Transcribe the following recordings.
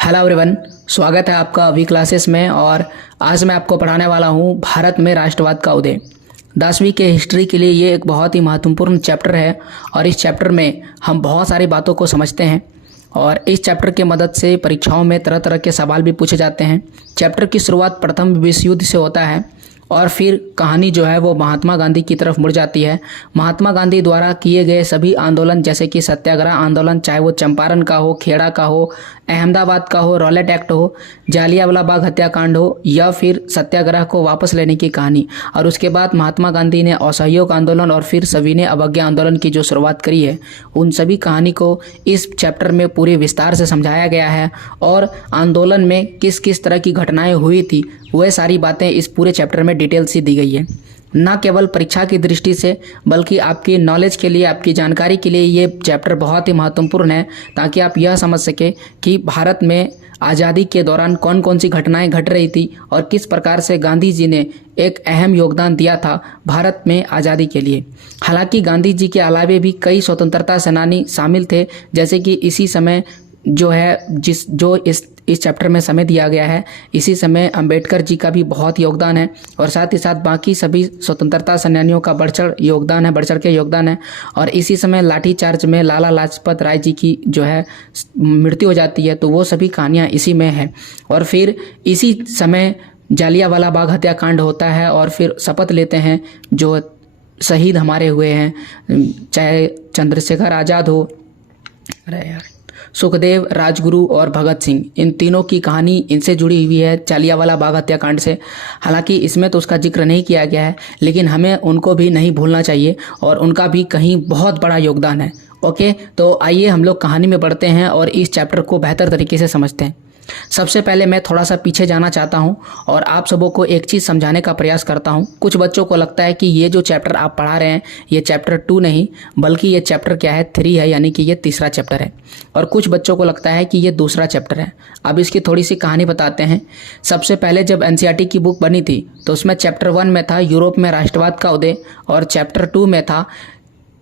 Hello everyone. स्वागत है आपका अभी क्लासेस में। और आज मैं आपको पढ़ाने वाला हूँ भारत में राष्ट्रवाद का उदय। 10वीं के हिस्ट्री के लिए ये एक बहुत ही महत्वपूर्ण चैप्टर है और इस चैप्टर में हम बहुत सारी बातों को समझते हैं और इस चैप्टर की मदद से परीक्षाओं में तरह तरह के सवाल भी पूछे जाते हैं। चैप्टर की शुरुआत प्रथम विश्व युद्ध से होता है और फिर कहानी जो है वो महात्मा गांधी की तरफ मुड़ जाती है। महात्मा गांधी द्वारा किए गए सभी आंदोलन जैसे कि सत्याग्रह आंदोलन, चाहे वो चंपारण का हो, खेड़ा का हो, अहमदाबाद का हो, रॉलेट एक्ट हो, जालियांवाला बाग हत्याकांड हो या फिर सत्याग्रह को वापस लेने की कहानी, और उसके बाद महात्मा गांधी ने असहयोग आंदोलन और फिर सविनय अवज्ञा आंदोलन की जो शुरुआत करी है, उन सभी कहानी को इस चैप्टर में पूरे विस्तार से समझाया गया है। और आंदोलन में किस किस तरह की घटनाएं हुई थी वह सारी बातें इस पूरे चैप्टर में डिटेल से दी गई है। न केवल परीक्षा की दृष्टि से बल्कि आपकी नॉलेज के लिए, आपकी जानकारी के लिए ये चैप्टर बहुत ही महत्वपूर्ण है, ताकि आप यह समझ सके कि भारत में आज़ादी के दौरान कौन कौन सी घटनाएं घट रही थी और किस प्रकार से गांधी जी ने एक अहम योगदान दिया था भारत में आज़ादी के लिए। हालांकि गांधी जी के अलावे भी कई स्वतंत्रता सेनानी शामिल थे, जैसे कि इसी समय जो है जो इस चैप्टर में समय दिया गया है, इसी समय अंबेडकर जी का भी बहुत योगदान है और साथ ही साथ बाकी सभी स्वतंत्रता सेनानियों का बढ़ चढ़ के योगदान है। और इसी समय लाठीचार्ज में लाला लाजपत राय जी की जो है मृत्यु हो जाती है, तो वो सभी कहानियाँ इसी में है। और फिर इसी समय जालियांवाला बाग हत्याकांड होता है और फिर शपथ लेते हैं जो शहीद हमारे हुए हैं, चाहे चंद्रशेखर आज़ाद हो, अरे यार, सुखदेव, राजगुरु और भगत सिंह, इन तीनों की कहानी इनसे जुड़ी हुई है जालियांवाला बाग हत्याकांड से। हालांकि इसमें तो उसका जिक्र नहीं किया गया है, लेकिन हमें उनको भी नहीं भूलना चाहिए और उनका भी कहीं बहुत बड़ा योगदान है। ओके, तो आइए हम लोग कहानी में बढ़ते हैं और इस चैप्टर को बेहतर तरीके से समझते हैं। सबसे पहले मैं थोड़ा सा पीछे जाना चाहता हूं और आप सबों को एक चीज़ समझाने का प्रयास करता हूं। कुछ बच्चों को लगता है कि ये जो चैप्टर आप पढ़ा रहे हैं ये चैप्टर 2 नहीं बल्कि ये चैप्टर क्या है, 3 है, यानी कि ये तीसरा चैप्टर है। और कुछ बच्चों को लगता है कि ये दूसरा चैप्टर है। अब इसकी थोड़ी सी कहानी बताते हैं। सबसे पहले जब एनसीईआरटी की बुक बनी थी तो उसमें चैप्टर 1 में था यूरोप में राष्ट्रवाद का उदय और चैप्टर 2 में था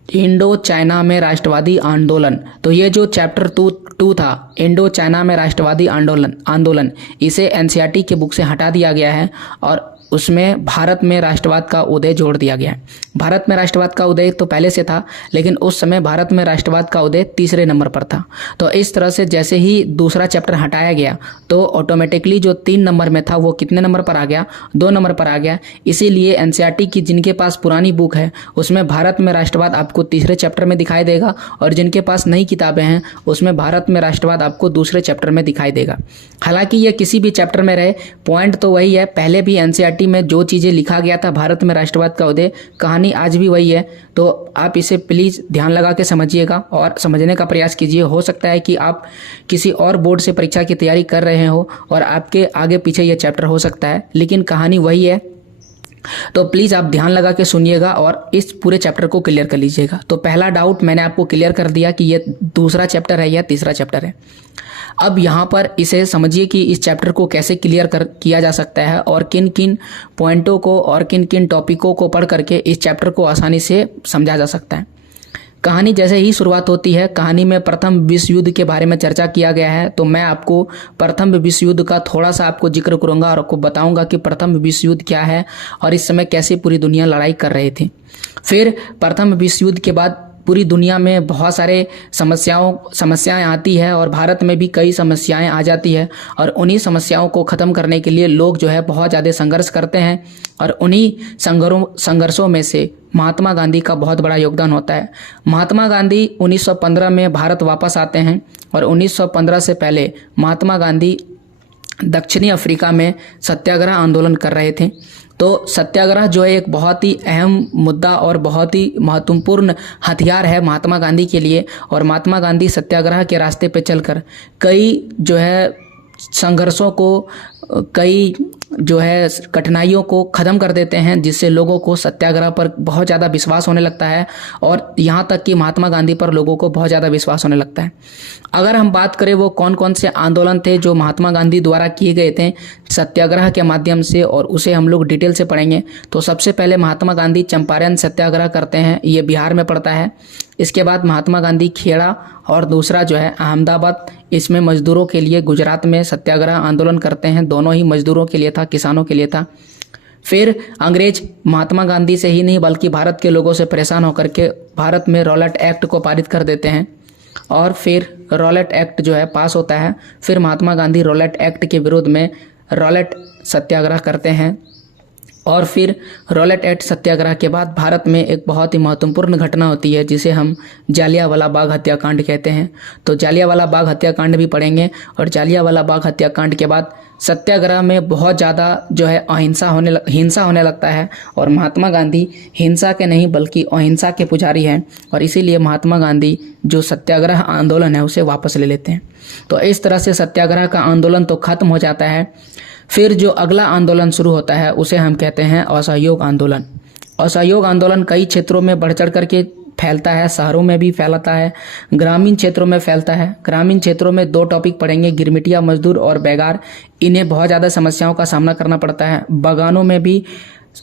इंडो चाइना में राष्ट्रवादी आंदोलन। तो ये जो चैप्टर 2 था, इंडो चाइना में राष्ट्रवादी आंदोलन, इसे एनसीईआरटी के बुक से हटा दिया गया है और उसमें भारत में राष्ट्रवाद का उदय जोड़ दिया गया है। भारत में राष्ट्रवाद का उदय तो पहले से था, लेकिन उस समय भारत में राष्ट्रवाद का उदय तीसरे नंबर पर था। तो इस तरह से जैसे ही दूसरा चैप्टर हटाया गया तो ऑटोमेटिकली जो 3 नंबर में था वो कितने नंबर पर आ गया, 2 नंबर पर आ गया। इसीलिए एनसीईआरटी की जिनके पास पुरानी बुक है उसमें भारत में राष्ट्रवाद आपको तीसरे चैप्टर में दिखाई देगा और जिनके पास नई किताबें हैं उसमें भारत में राष्ट्रवाद आपको दूसरे चैप्टर में दिखाई देगा। हालांकि ये किसी भी चैप्टर में रहे, पॉइंट तो वही है। पहले भी एनसीईआरटी में जो चीज़ें लिखा गया था भारत में राष्ट्रवाद का उदय, कहानी आज भी वही है। तो आप इसे प्लीज़ ध्यान लगा के समझिएगा और समझने का प्रयास कीजिए। हो सकता है कि आप किसी और बोर्ड से परीक्षा की तैयारी कर रहे हो और आपके आगे पीछे ये चैप्टर हो सकता है, लेकिन कहानी वही है। तो प्लीज़ आप ध्यान लगा के सुनिएगा और इस पूरे चैप्टर को क्लियर कर लीजिएगा। तो पहला डाउट मैंने आपको क्लियर कर दिया कि ये दूसरा चैप्टर है या तीसरा चैप्टर है। अब यहाँ पर इसे समझिए कि इस चैप्टर को कैसे क्लियर किया जा सकता है और किन किन पॉइंटों को और किन किन टॉपिकों को पढ़ करके इस चैप्टर को आसानी से समझा जा सकता है। कहानी जैसे ही शुरुआत होती है, कहानी में प्रथम विश्व युद्ध के बारे में चर्चा किया गया है। तो मैं आपको प्रथम विश्व युद्ध का थोड़ा सा आपको जिक्र करूंगा और आपको बताऊंगा कि प्रथम विश्व युद्ध क्या है और इस समय कैसे पूरी दुनिया लड़ाई कर रही थी। फिर प्रथम विश्व युद्ध के बाद पूरी दुनिया में बहुत सारे समस्याएं आती है और भारत में भी कई समस्याएं आ जाती है और उन्हीं समस्याओं को ख़त्म करने के लिए लोग जो है बहुत ज़्यादा संघर्ष करते हैं और उन्हीं संघर्षों में से महात्मा गांधी का बहुत बड़ा योगदान होता है। महात्मा गांधी 1915 में भारत वापस आते हैं और 1915 से पहले महात्मा गांधी दक्षिणी अफ्रीका में सत्याग्रह आंदोलन कर रहे थे। तो सत्याग्रह जो है एक बहुत ही अहम मुद्दा और बहुत ही महत्वपूर्ण हथियार है महात्मा गांधी के लिए। और महात्मा गांधी सत्याग्रह के रास्ते पे चलकर कई जो है संघर्षों को, कई जो है कठिनाइयों को ख़त्म कर देते हैं, जिससे लोगों को सत्याग्रह पर बहुत ज़्यादा विश्वास होने लगता है और यहाँ तक कि महात्मा गांधी पर लोगों को बहुत ज़्यादा विश्वास होने लगता है। अगर हम बात करें वो कौन कौन से आंदोलन थे जो महात्मा गांधी द्वारा किए गए थे सत्याग्रह के माध्यम से, और उसे हम लोग डिटेल से पढ़ेंगे। तो सबसे पहले महात्मा गांधी चंपारण सत्याग्रह करते हैं, ये बिहार में पड़ता है। इसके बाद महात्मा गांधी खेड़ा और दूसरा जो है अहमदाबाद, इसमें मजदूरों के लिए गुजरात में सत्याग्रह आंदोलन करते हैं, दोनों ही मजदूरों के लिए था, किसानों के लिए था। फिर अंग्रेज महात्मा गांधी से ही नहीं बल्कि भारत के लोगों से परेशान होकर के भारत में रॉलेट एक्ट को पारित कर देते हैं और फिर रॉलेट एक्ट जो है पास होता है। फिर महात्मा गांधी रॉलेट एक्ट के विरोध में रॉलेट सत्याग्रह करते हैं और फिर रॉलेट एक्ट सत्याग्रह के बाद भारत में एक बहुत ही महत्वपूर्ण घटना होती है जिसे हम जालियांवाला बाग हत्याकांड कहते हैं। तो जालियांवाला बाग हत्याकांड भी पढ़ेंगे और जालियांवाला बाग हत्याकांड के बाद सत्याग्रह में बहुत ज़्यादा जो है हिंसा होने लगता है और महात्मा गांधी हिंसा के नहीं बल्कि अहिंसा के पुजारी हैं और इसीलिए महात्मा गांधी जो सत्याग्रह आंदोलन है उसे वापस ले लेते हैं। तो इस तरह से सत्याग्रह का आंदोलन तो खत्म हो जाता है। फिर जो अगला आंदोलन शुरू होता है उसे हम कहते हैं असहयोग आंदोलन। असहयोग आंदोलन कई क्षेत्रों में बढ़ चढ़ करके फैलता है, शहरों में भी फैलता है, ग्रामीण क्षेत्रों में फैलता है। ग्रामीण क्षेत्रों में दो टॉपिक पढ़ेंगे, गिरमिटिया मजदूर और बेगार। इन्हें बहुत ज़्यादा समस्याओं का सामना करना पड़ता है। बागानों में भी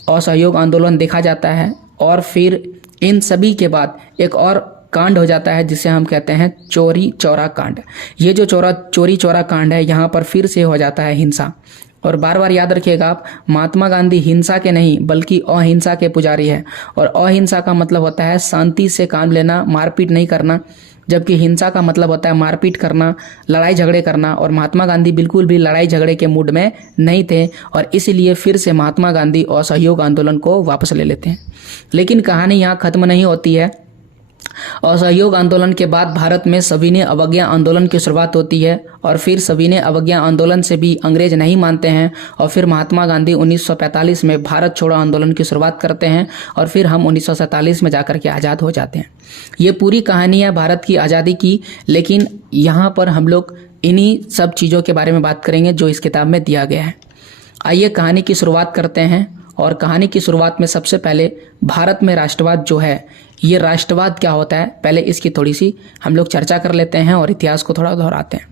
असहयोग आंदोलन देखा जाता है और फिर इन सभी के बाद एक और कांड हो जाता है जिसे हम कहते हैं चोरी चौरा कांड। ये जो चोरी चौरा कांड है यहाँ पर फिर से हो जाता है हिंसा। और बार बार याद रखिएगा आप, महात्मा गांधी हिंसा के नहीं बल्कि अहिंसा के पुजारी है और अहिंसा का मतलब होता है शांति से काम लेना, मारपीट नहीं करना, जबकि हिंसा का मतलब होता है मारपीट करना, लड़ाई झगड़े करना। और महात्मा गांधी बिल्कुल भी लड़ाई झगड़े के मूड में नहीं थे और इसीलिए फिर से महात्मा गांधी असहयोग आंदोलन को वापस ले लेते हैं। लेकिन कहानी यहाँ खत्म नहीं होती है। असहयोग आंदोलन के बाद भारत में सविनय अवज्ञा आंदोलन की शुरुआत होती है और फिर सविनय अवज्ञा आंदोलन से भी अंग्रेज नहीं मानते हैं और फिर महात्मा गांधी 1945 में भारत छोड़ो आंदोलन की शुरुआत करते हैं और फिर हम 1947 में जाकर के आज़ाद हो जाते हैं। ये पूरी कहानी है भारत की आज़ादी की, लेकिन यहाँ पर हम लोग इन्हीं सब चीज़ों के बारे में बात करेंगे जो इस किताब में दिया गया है। आइए कहानी की शुरुआत करते हैं। और कहानी की शुरुआत में सबसे पहले भारत में राष्ट्रवाद जो है, ये राष्ट्रवाद क्या होता है पहले इसकी थोड़ी सी हम लोग चर्चा कर लेते हैं और इतिहास को थोड़ा दोहराते हैं।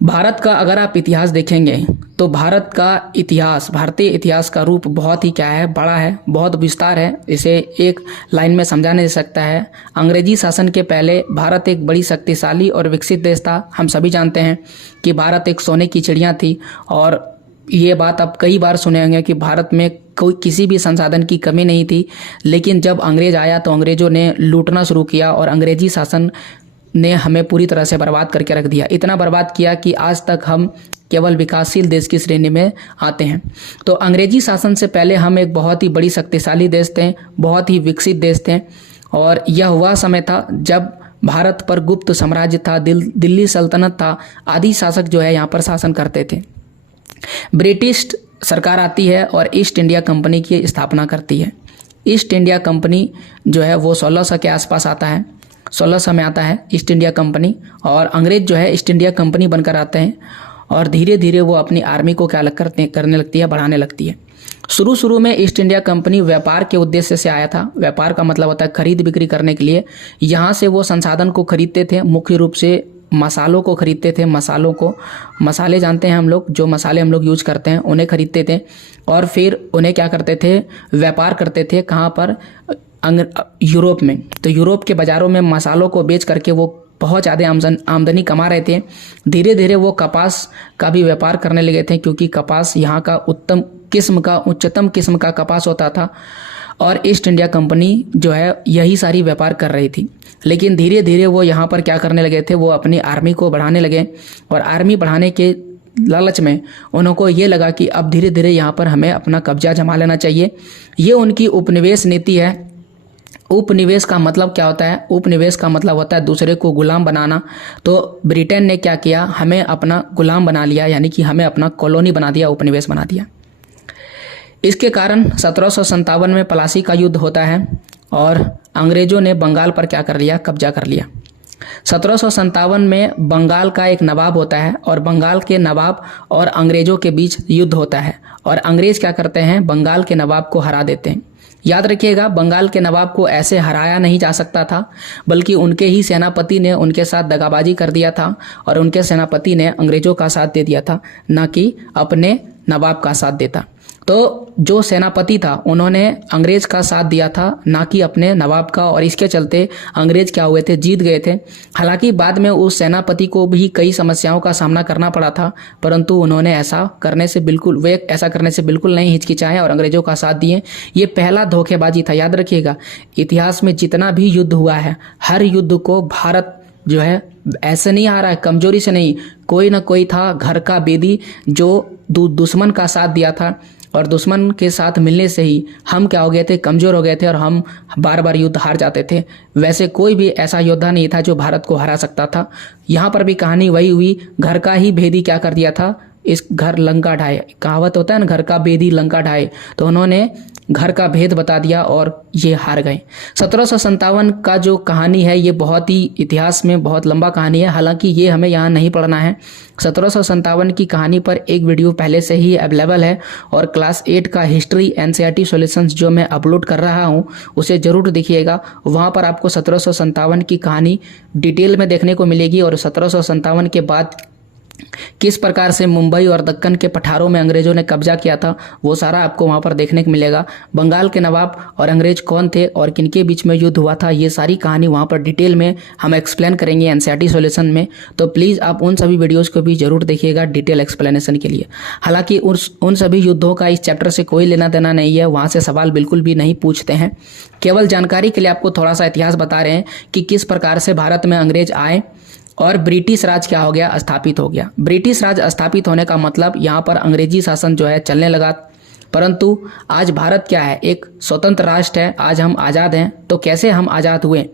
भारत का अगर आप इतिहास देखेंगे तो भारत का इतिहास, भारतीय इतिहास का रूप बहुत ही क्या है, बड़ा है, बहुत विस्तार है। इसे एक लाइन में समझा नहीं सकता है। अंग्रेजी शासन के पहले भारत एक बड़ी शक्तिशाली और विकसित देश था। हम सभी जानते हैं कि भारत एक सोने की चिड़िया थी और ये बात आप कई बार सुने होंगे कि भारत में कोई किसी भी संसाधन की कमी नहीं थी। लेकिन जब अंग्रेज आया तो अंग्रेजों ने लूटना शुरू किया और अंग्रेजी शासन ने हमें पूरी तरह से बर्बाद करके रख दिया। इतना बर्बाद किया कि आज तक हम केवल विकासशील देश की श्रेणी में आते हैं। तो अंग्रेजी शासन से पहले हम एक बहुत ही बड़ी शक्तिशाली देश थे, बहुत ही विकसित देश थे और यह वह समय था जब भारत पर गुप्त साम्राज्य था, दिल्ली सल्तनत था, आदि शासक जो है यहाँ पर शासन करते थे। ब्रिटिश सरकार आती है और ईस्ट इंडिया कंपनी की स्थापना करती है। ईस्ट इंडिया कंपनी जो है वो 1600 के आसपास आता है, 1600 में आता है ईस्ट इंडिया कंपनी और अंग्रेज जो है ईस्ट इंडिया कंपनी बनकर आते हैं और धीरे धीरे वो अपनी आर्मी को क्या करने लगती है, बढ़ाने लगती है। शुरू में ईस्ट इंडिया कंपनी व्यापार के उद्देश्य से आया था। व्यापार का मतलब होता है खरीद बिक्री करने के लिए। यहाँ से वो संसाधन को खरीदते थे, मुख्य रूप से मसालों को खरीदते थे। मसाले जानते हैं हम लोग, जो मसाले हम लोग यूज करते हैं उन्हें खरीदते थे और फिर उन्हें क्या करते थे, व्यापार करते थे। कहाँ पर? यूरोप में। तो यूरोप के बाज़ारों में मसालों को बेच करके वो बहुत ज़्यादा आमदनी कमा रहे थे। धीरे धीरे वो कपास का भी व्यापार करने लगे थे क्योंकि कपास यहाँ का उच्चतम किस्म का कपास होता था और ईस्ट इंडिया कंपनी जो है यही सारी व्यापार कर रही थी। लेकिन धीरे धीरे वो यहाँ पर क्या करने लगे थे, वो अपनी आर्मी को बढ़ाने लगे और आर्मी बढ़ाने के लालच में उनको ये लगा कि अब धीरे धीरे यहाँ पर हमें अपना कब्जा जमा लेना चाहिए। ये उनकी उपनिवेश नीति है। उपनिवेश का मतलब क्या होता है? उपनिवेश का मतलब होता है दूसरे को गुलाम बनाना। तो ब्रिटेन ने क्या किया, हमें अपना गुलाम बना लिया, यानी कि हमें अपना कॉलोनी बना दिया, उपनिवेश बना दिया। इसके कारण 1757 में प्लासी का युद्ध होता है और अंग्रेजों ने बंगाल पर क्या कर लिया, कब्जा कर लिया। 1757 में बंगाल का एक नवाब होता है और बंगाल के नवाब और अंग्रेजों के बीच युद्ध होता है और अंग्रेज क्या करते हैं, बंगाल के नवाब को हरा देते हैं। याद रखिएगा, बंगाल के नवाब को ऐसे हराया नहीं जा सकता था, बल्कि उनके ही सेनापति ने उनके साथ दगाबाजी कर दिया था और उनके सेनापति ने अंग्रेजों का साथ दे दिया था, ना कि अपने नवाब का साथ देता। तो जो सेनापति था उन्होंने अंग्रेज का साथ दिया था, ना कि अपने नवाब का, और इसके चलते अंग्रेज क्या हुए थे, जीत गए थे। हालांकि बाद में उस सेनापति को भी कई समस्याओं का सामना करना पड़ा था, परंतु उन्होंने ऐसा करने से बिल्कुल नहीं हिचकिचाए और अंग्रेजों का साथ दिए। ये पहला धोखेबाजी था। याद रखिएगा, इतिहास में जितना भी युद्ध हुआ है, हर युद्ध को भारत जो है ऐसे नहीं आ रहा है, कमजोरी से नहीं, कोई ना कोई था घर का बेदी जो दुश्मन का साथ दिया था, और दुश्मन के साथ मिलने से ही हम क्या हो गए थे, कमज़ोर हो गए थे और हम बार बार युद्ध हार जाते थे। वैसे कोई भी ऐसा योद्धा नहीं था जो भारत को हरा सकता था। यहाँ पर भी कहानी वही हुई, घर का ही भेदी क्या कर दिया था, इस घर लंका ढाए, कहावत होता है ना, घर का भेदी लंका ढाए, तो उन्होंने घर का भेद बता दिया और ये हार गए। 1757 का जो कहानी है ये बहुत ही इतिहास में बहुत लंबा कहानी है, हालांकि ये हमें यहाँ नहीं पढ़ना है। 1757 की कहानी पर एक वीडियो पहले से ही अवेलेबल है, और क्लास 8 का हिस्ट्री एनसीईआरटी सॉल्यूशंस जो मैं अपलोड कर रहा हूँ उसे ज़रूर देखिएगा। वहाँ पर आपको 1757 की कहानी डिटेल में देखने को मिलेगी, और 1757 के बाद किस प्रकार से मुंबई और दक्कन के पठारों में अंग्रेजों ने कब्जा किया था वो सारा आपको वहां पर देखने को मिलेगा। बंगाल के नवाब और अंग्रेज कौन थे और किनके बीच में युद्ध हुआ था, ये सारी कहानी वहां पर डिटेल में हम एक्सप्लेन करेंगे एनसीईआरटी सॉल्यूशन में। तो प्लीज़ आप उन सभी वीडियोज़ को भी जरूर देखिएगा डिटेल एक्सप्लेनेशन के लिए। हालांकि उन सभी युद्धों का इस चैप्टर से कोई लेना देना नहीं है, वहाँ से सवाल बिल्कुल भी नहीं पूछते हैं। केवल जानकारी के लिए आपको थोड़ा सा इतिहास बता रहे हैं कि किस प्रकार से भारत में अंग्रेज आए और ब्रिटिश राज क्या हो गया, स्थापित हो गया। ब्रिटिश राज स्थापित होने का मतलब यहाँ पर अंग्रेजी शासन जो है चलने लगा। परंतु आज भारत क्या है, एक स्वतंत्र राष्ट्र है, आज हम आज़ाद हैं। तो कैसे हम आज़ाद हुए,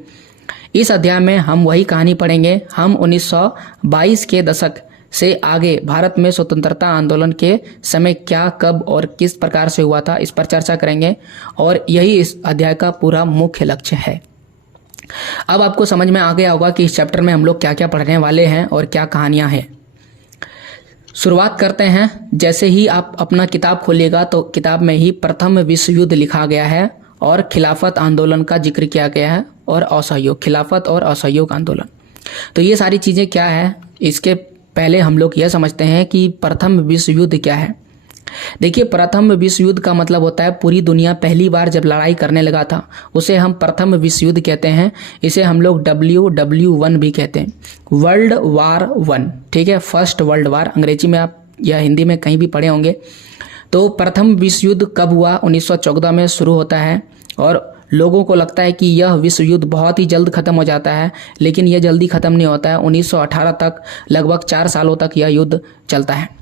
इस अध्याय में हम वही कहानी पढ़ेंगे। हम 1922 के दशक से आगे भारत में स्वतंत्रता आंदोलन के समय क्या, कब और किस प्रकार से हुआ था, इस पर चर्चा करेंगे, और यही इस अध्याय का पूरा मुख्य लक्ष्य है। अब आपको समझ में आ गया होगा कि इस चैप्टर में हम लोग क्या क्या पढ़ने वाले हैं और क्या कहानियां हैं। शुरुआत करते हैं। जैसे ही आप अपना किताब खोलिएगा तो किताब में ही प्रथम विश्व युद्ध लिखा गया है और खिलाफत आंदोलन का जिक्र किया गया है, और असहयोग, खिलाफत और असहयोग आंदोलन। तो ये सारी चीज़ें क्या है, इसके पहले हम लोग यह समझते हैं कि प्रथम विश्व युद्ध क्या है। देखिए, प्रथम विश्व युद्ध का मतलब होता है पूरी दुनिया पहली बार जब लड़ाई करने लगा था उसे हम प्रथम विश्व युद्ध कहते हैं। इसे हम लोग WW1 भी कहते हैं, वर्ल्ड वार 1। ठीक है, फर्स्ट वर्ल्ड वार, अंग्रेजी में आप या हिंदी में कहीं भी पढ़े होंगे। तो प्रथम विश्व युद्ध कब हुआ, 1914 में शुरू होता है, और लोगों को लगता है कि यह विश्व युद्ध बहुत ही जल्द खत्म हो जाता है, लेकिन यह जल्दी खत्म नहीं होता है। 1918 तक, लगभग 4 सालों तक यह युद्ध चलता है।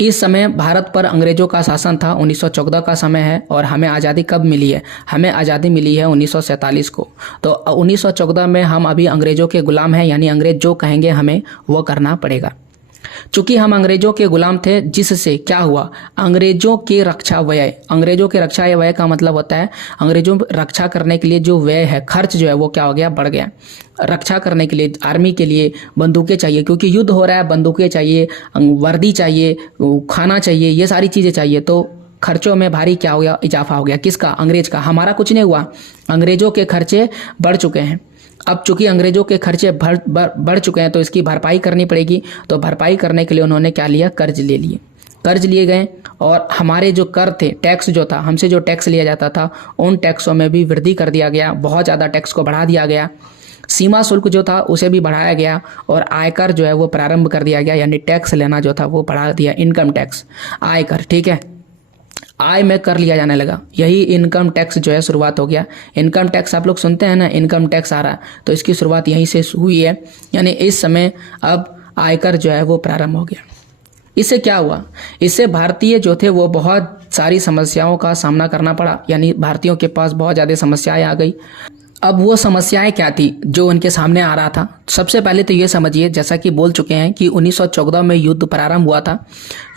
इस समय भारत पर अंग्रेजों का शासन था, 1914 का समय है, और हमें आज़ादी कब मिली है, हमें आज़ादी मिली है 1947 को। तो 1914 में हम अभी अंग्रेजों के गुलाम हैं, यानी अंग्रेज जो कहेंगे हमें वो करना पड़ेगा। चूंकि हम अंग्रेजों के गुलाम थे, जिससे क्या हुआ, अंग्रेजों की रक्षा व्यय, अंग्रेजों के रक्षा व्यय का मतलब होता है अंग्रेजों रक्षा करने के लिए जो व्यय है, खर्च जो है वो क्या हो गया, बढ़ गया। रक्षा करने के लिए आर्मी के लिए बंदूकें चाहिए, क्योंकि युद्ध हो रहा है, बंदूकें चाहिए, वर्दी चाहिए, खाना चाहिए, ये सारी चीज़ें चाहिए। तो खर्चों में भारी क्या हो गया, इजाफा हो गया। किसका, अंग्रेज का। हमारा कुछ नहीं हुआ, अंग्रेजों के खर्चे बढ़ चुके हैं। अब चूंकि अंग्रेजों के खर्चे बढ़ चुके हैं तो इसकी भरपाई करनी पड़ेगी। तो भरपाई करने के लिए उन्होंने क्या लिया, कर्ज ले लिए। कर्ज लिए गए, और हमारे जो कर थे, टैक्स जो था, हमसे जो टैक्स लिया जाता था, उन टैक्सों में भी वृद्धि कर दिया गया। बहुत ज़्यादा टैक्स को बढ़ा दिया गया। सीमा शुल्क जो था उसे भी बढ़ाया गया, और आयकर जो है वो प्रारंभ कर दिया गया, यानी टैक्स लेना जो था वो बढ़ा दिया। इनकम टैक्स, आयकर, ठीक है, आय में कर लिया जाने लगा। यही इनकम टैक्स जो है शुरुआत हो गया। इनकम टैक्स आप लोग सुनते हैं ना, इनकम टैक्स आ रहा है, तो इसकी शुरुआत यहीं से हुई है। यानी इस समय अब आयकर जो है वो प्रारंभ हो गया। इससे क्या हुआ, इससे भारतीय जो थे वो बहुत सारी समस्याओं का सामना करना पड़ा, यानी भारतीयों के पास बहुत ज़्यादा समस्याएं आ गई। अब वो समस्याएं क्या थी जो उनके सामने आ रहा था। सबसे पहले तो ये समझिए, जैसा कि बोल चुके हैं कि 1914 में युद्ध प्रारंभ हुआ था।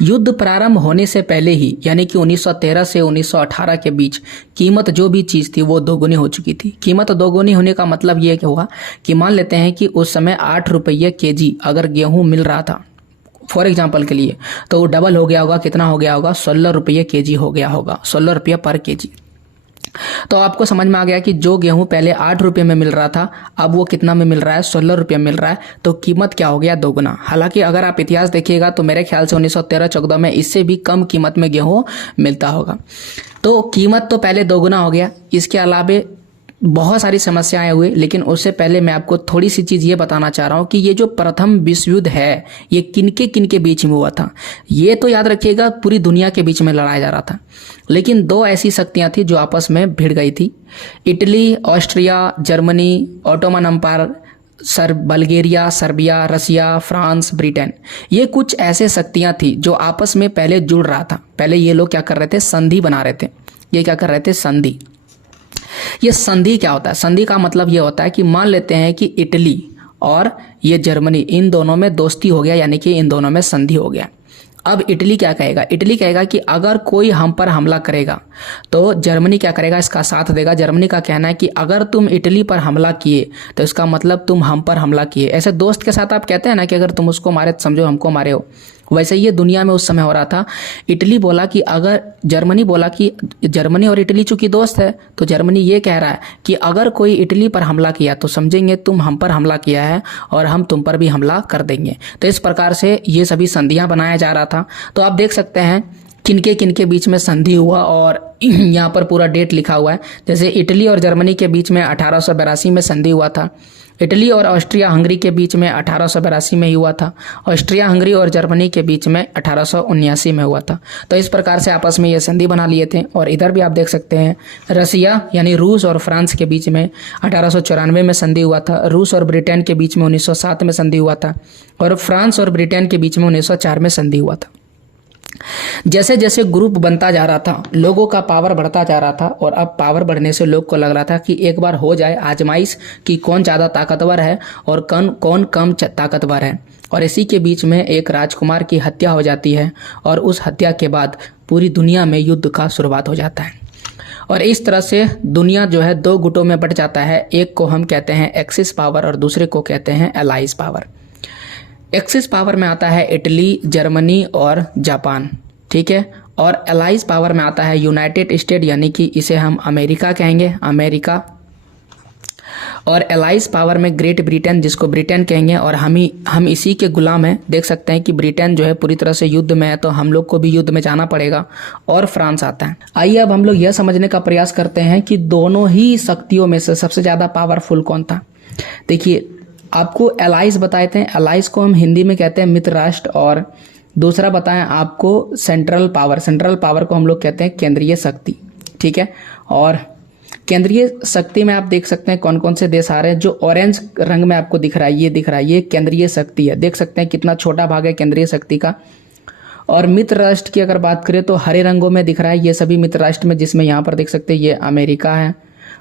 युद्ध प्रारंभ होने से पहले ही, यानी कि 1913 से 1918 के बीच कीमत जो भी चीज़ थी वो दोगुनी हो चुकी थी। कीमत दोगुनी होने का मतलब ये क्या हुआ कि मान लेते हैं कि उस समय 8 रुपये kg अगर गेहूँ मिल रहा था फॉर एग्जाम्पल के लिए, तो डबल हो गया होगा। कितना हो गया होगा, 16 रुपये kg हो गया होगा, 16 रुपये पर kg। तो आपको समझ में आ गया कि जो गेहूं पहले 8 रुपये में मिल रहा था, अब वो कितना में मिल रहा है, 16 रुपये मिल रहा है। तो कीमत क्या हो गया, दोगुना। हालांकि अगर आप इतिहास देखिएगा तो मेरे ख्याल से 1913-14 में इससे भी कम कीमत में गेहूं मिलता होगा। तो कीमत तो पहले दोगुना हो गया। इसके अलावा बहुत सारी समस्याएं हुई, लेकिन उससे पहले मैं आपको थोड़ी सी चीज़ ये बताना चाह रहा हूँ कि ये जो प्रथम विश्व युद्ध है ये किनके बीच में हुआ था। ये तो याद रखिएगा पूरी दुनिया के बीच में लड़ाया जा रहा था, लेकिन दो ऐसी शक्तियाँ थी जो आपस में भिड़ गई थी। Italy, Austria, Germany, Ottoman empire, Bulgaria, Serbia, Russia, France, Britain, ये कुछ ऐसे शक्तियाँ थी जो आपस में पहले जुड़ रहा था। पहले ये लोग क्या कर रहे थे, संधि बना रहे थे। ये क्या कर रहे थे, संधि। ये संधि क्या होता है, संधि का मतलब ये होता है कि मान लेते हैं कि इटली और ये जर्मनी, इन दोनों में दोस्ती हो गया, यानी कि इन दोनों में संधि हो गया। अब इटली क्या कहेगा, इटली कहेगा कि अगर कोई हम पर हमला करेगा तो जर्मनी क्या करेगा, इसका साथ देगा। जर्मनी का कहना है कि अगर तुम इटली पर हमला किए तो इसका मतलब तुम हम पर हमला किए। ऐसे दोस्त के साथ आप कहते हैं ना कि अगर तुम उसको मारे तो समझो हमको मारे हो। वैसे ये दुनिया में उस समय हो रहा था। इटली बोला कि अगर, जर्मनी बोला कि, जर्मनी और इटली चूंकि दोस्त है तो जर्मनी ये कह रहा है कि अगर कोई इटली पर हमला किया तो समझेंगे तुम हम पर हमला किया है और हम तुम पर भी हमला कर देंगे। तो इस प्रकार से ये सभी संधियां बनाया जा रहा था। तो आप देख सकते हैं किनके बीच में संधि हुआ, और यहाँ पर पूरा डेट लिखा हुआ है। जैसे इटली और जर्मनी के बीच में 1882 में संधि हुआ था। इटली और ऑस्ट्रिया हंगरी के बीच में 1882 में ही हुआ था। ऑस्ट्रिया हंगरी और जर्मनी के बीच में 1879 में हुआ था। तो इस प्रकार से आपस में ये संधि बना लिए थे। और इधर भी आप देख सकते हैं रसिया यानी रूस और फ्रांस के बीच में 1894 में संधि हुआ था। रूस और ब्रिटेन के बीच में 1907 में संधि हुआ था। और फ्रांस और ब्रिटेन के बीच में 1904 में संधि हुआ था। जैसे जैसे ग्रुप बनता जा रहा था, लोगों का पावर बढ़ता जा रहा था, और अब पावर बढ़ने से लोग को लग रहा था कि एक बार हो जाए आजमाइश कि कौन ज़्यादा ताकतवर है और कौन कम ताकतवर है। और इसी के बीच में एक राजकुमार की हत्या हो जाती है, और उस हत्या के बाद पूरी दुनिया में युद्ध का शुरुआत हो जाता है। और इस तरह से दुनिया जो है दो गुटों में बट जाता है। एक को हम कहते हैं एक्सिस पावर और दूसरे को कहते हैं एलाइज पावर। एक्सिस पावर में आता है इटली, जर्मनी और जापान, ठीक है। और एलाइज पावर में आता है यूनाइटेड स्टेट, यानी कि इसे हम अमेरिका कहेंगे, अमेरिका। और एलाइज पावर में ग्रेट ब्रिटेन, जिसको ब्रिटेन कहेंगे, और हम इसी के गुलाम हैं। देख सकते हैं कि ब्रिटेन जो है पूरी तरह से युद्ध में है, तो हम लोग को भी युद्ध में जाना पड़ेगा। और फ्रांस आता है। आइए अब हम लोग यह समझने का प्रयास करते हैं कि दोनों ही शक्तियों में से सबसे ज़्यादा पावरफुल कौन था। देखिए, आपको एलाइज बताए थे, एलाइज को हम हिंदी में कहते हैं मित्र राष्ट्र, और दूसरा बताएं आपको सेंट्रल पावर। सेंट्रल पावर को हम लोग कहते हैं केंद्रीय शक्ति, ठीक है। और केंद्रीय शक्ति में आप देख सकते हैं कौन कौन से देश आ रहे हैं। जो ऑरेंज रंग में आपको दिख रहा है, ये दिख रहा है, ये केंद्रीय शक्ति है। देख सकते हैं कितना छोटा भाग है केंद्रीय शक्ति का। और मित्र राष्ट्र की अगर बात करें तो हरे रंगों में दिख रहा है ये सभी मित्र राष्ट्र में, जिसमें यहाँ पर देख सकते हैं ये अमेरिका है,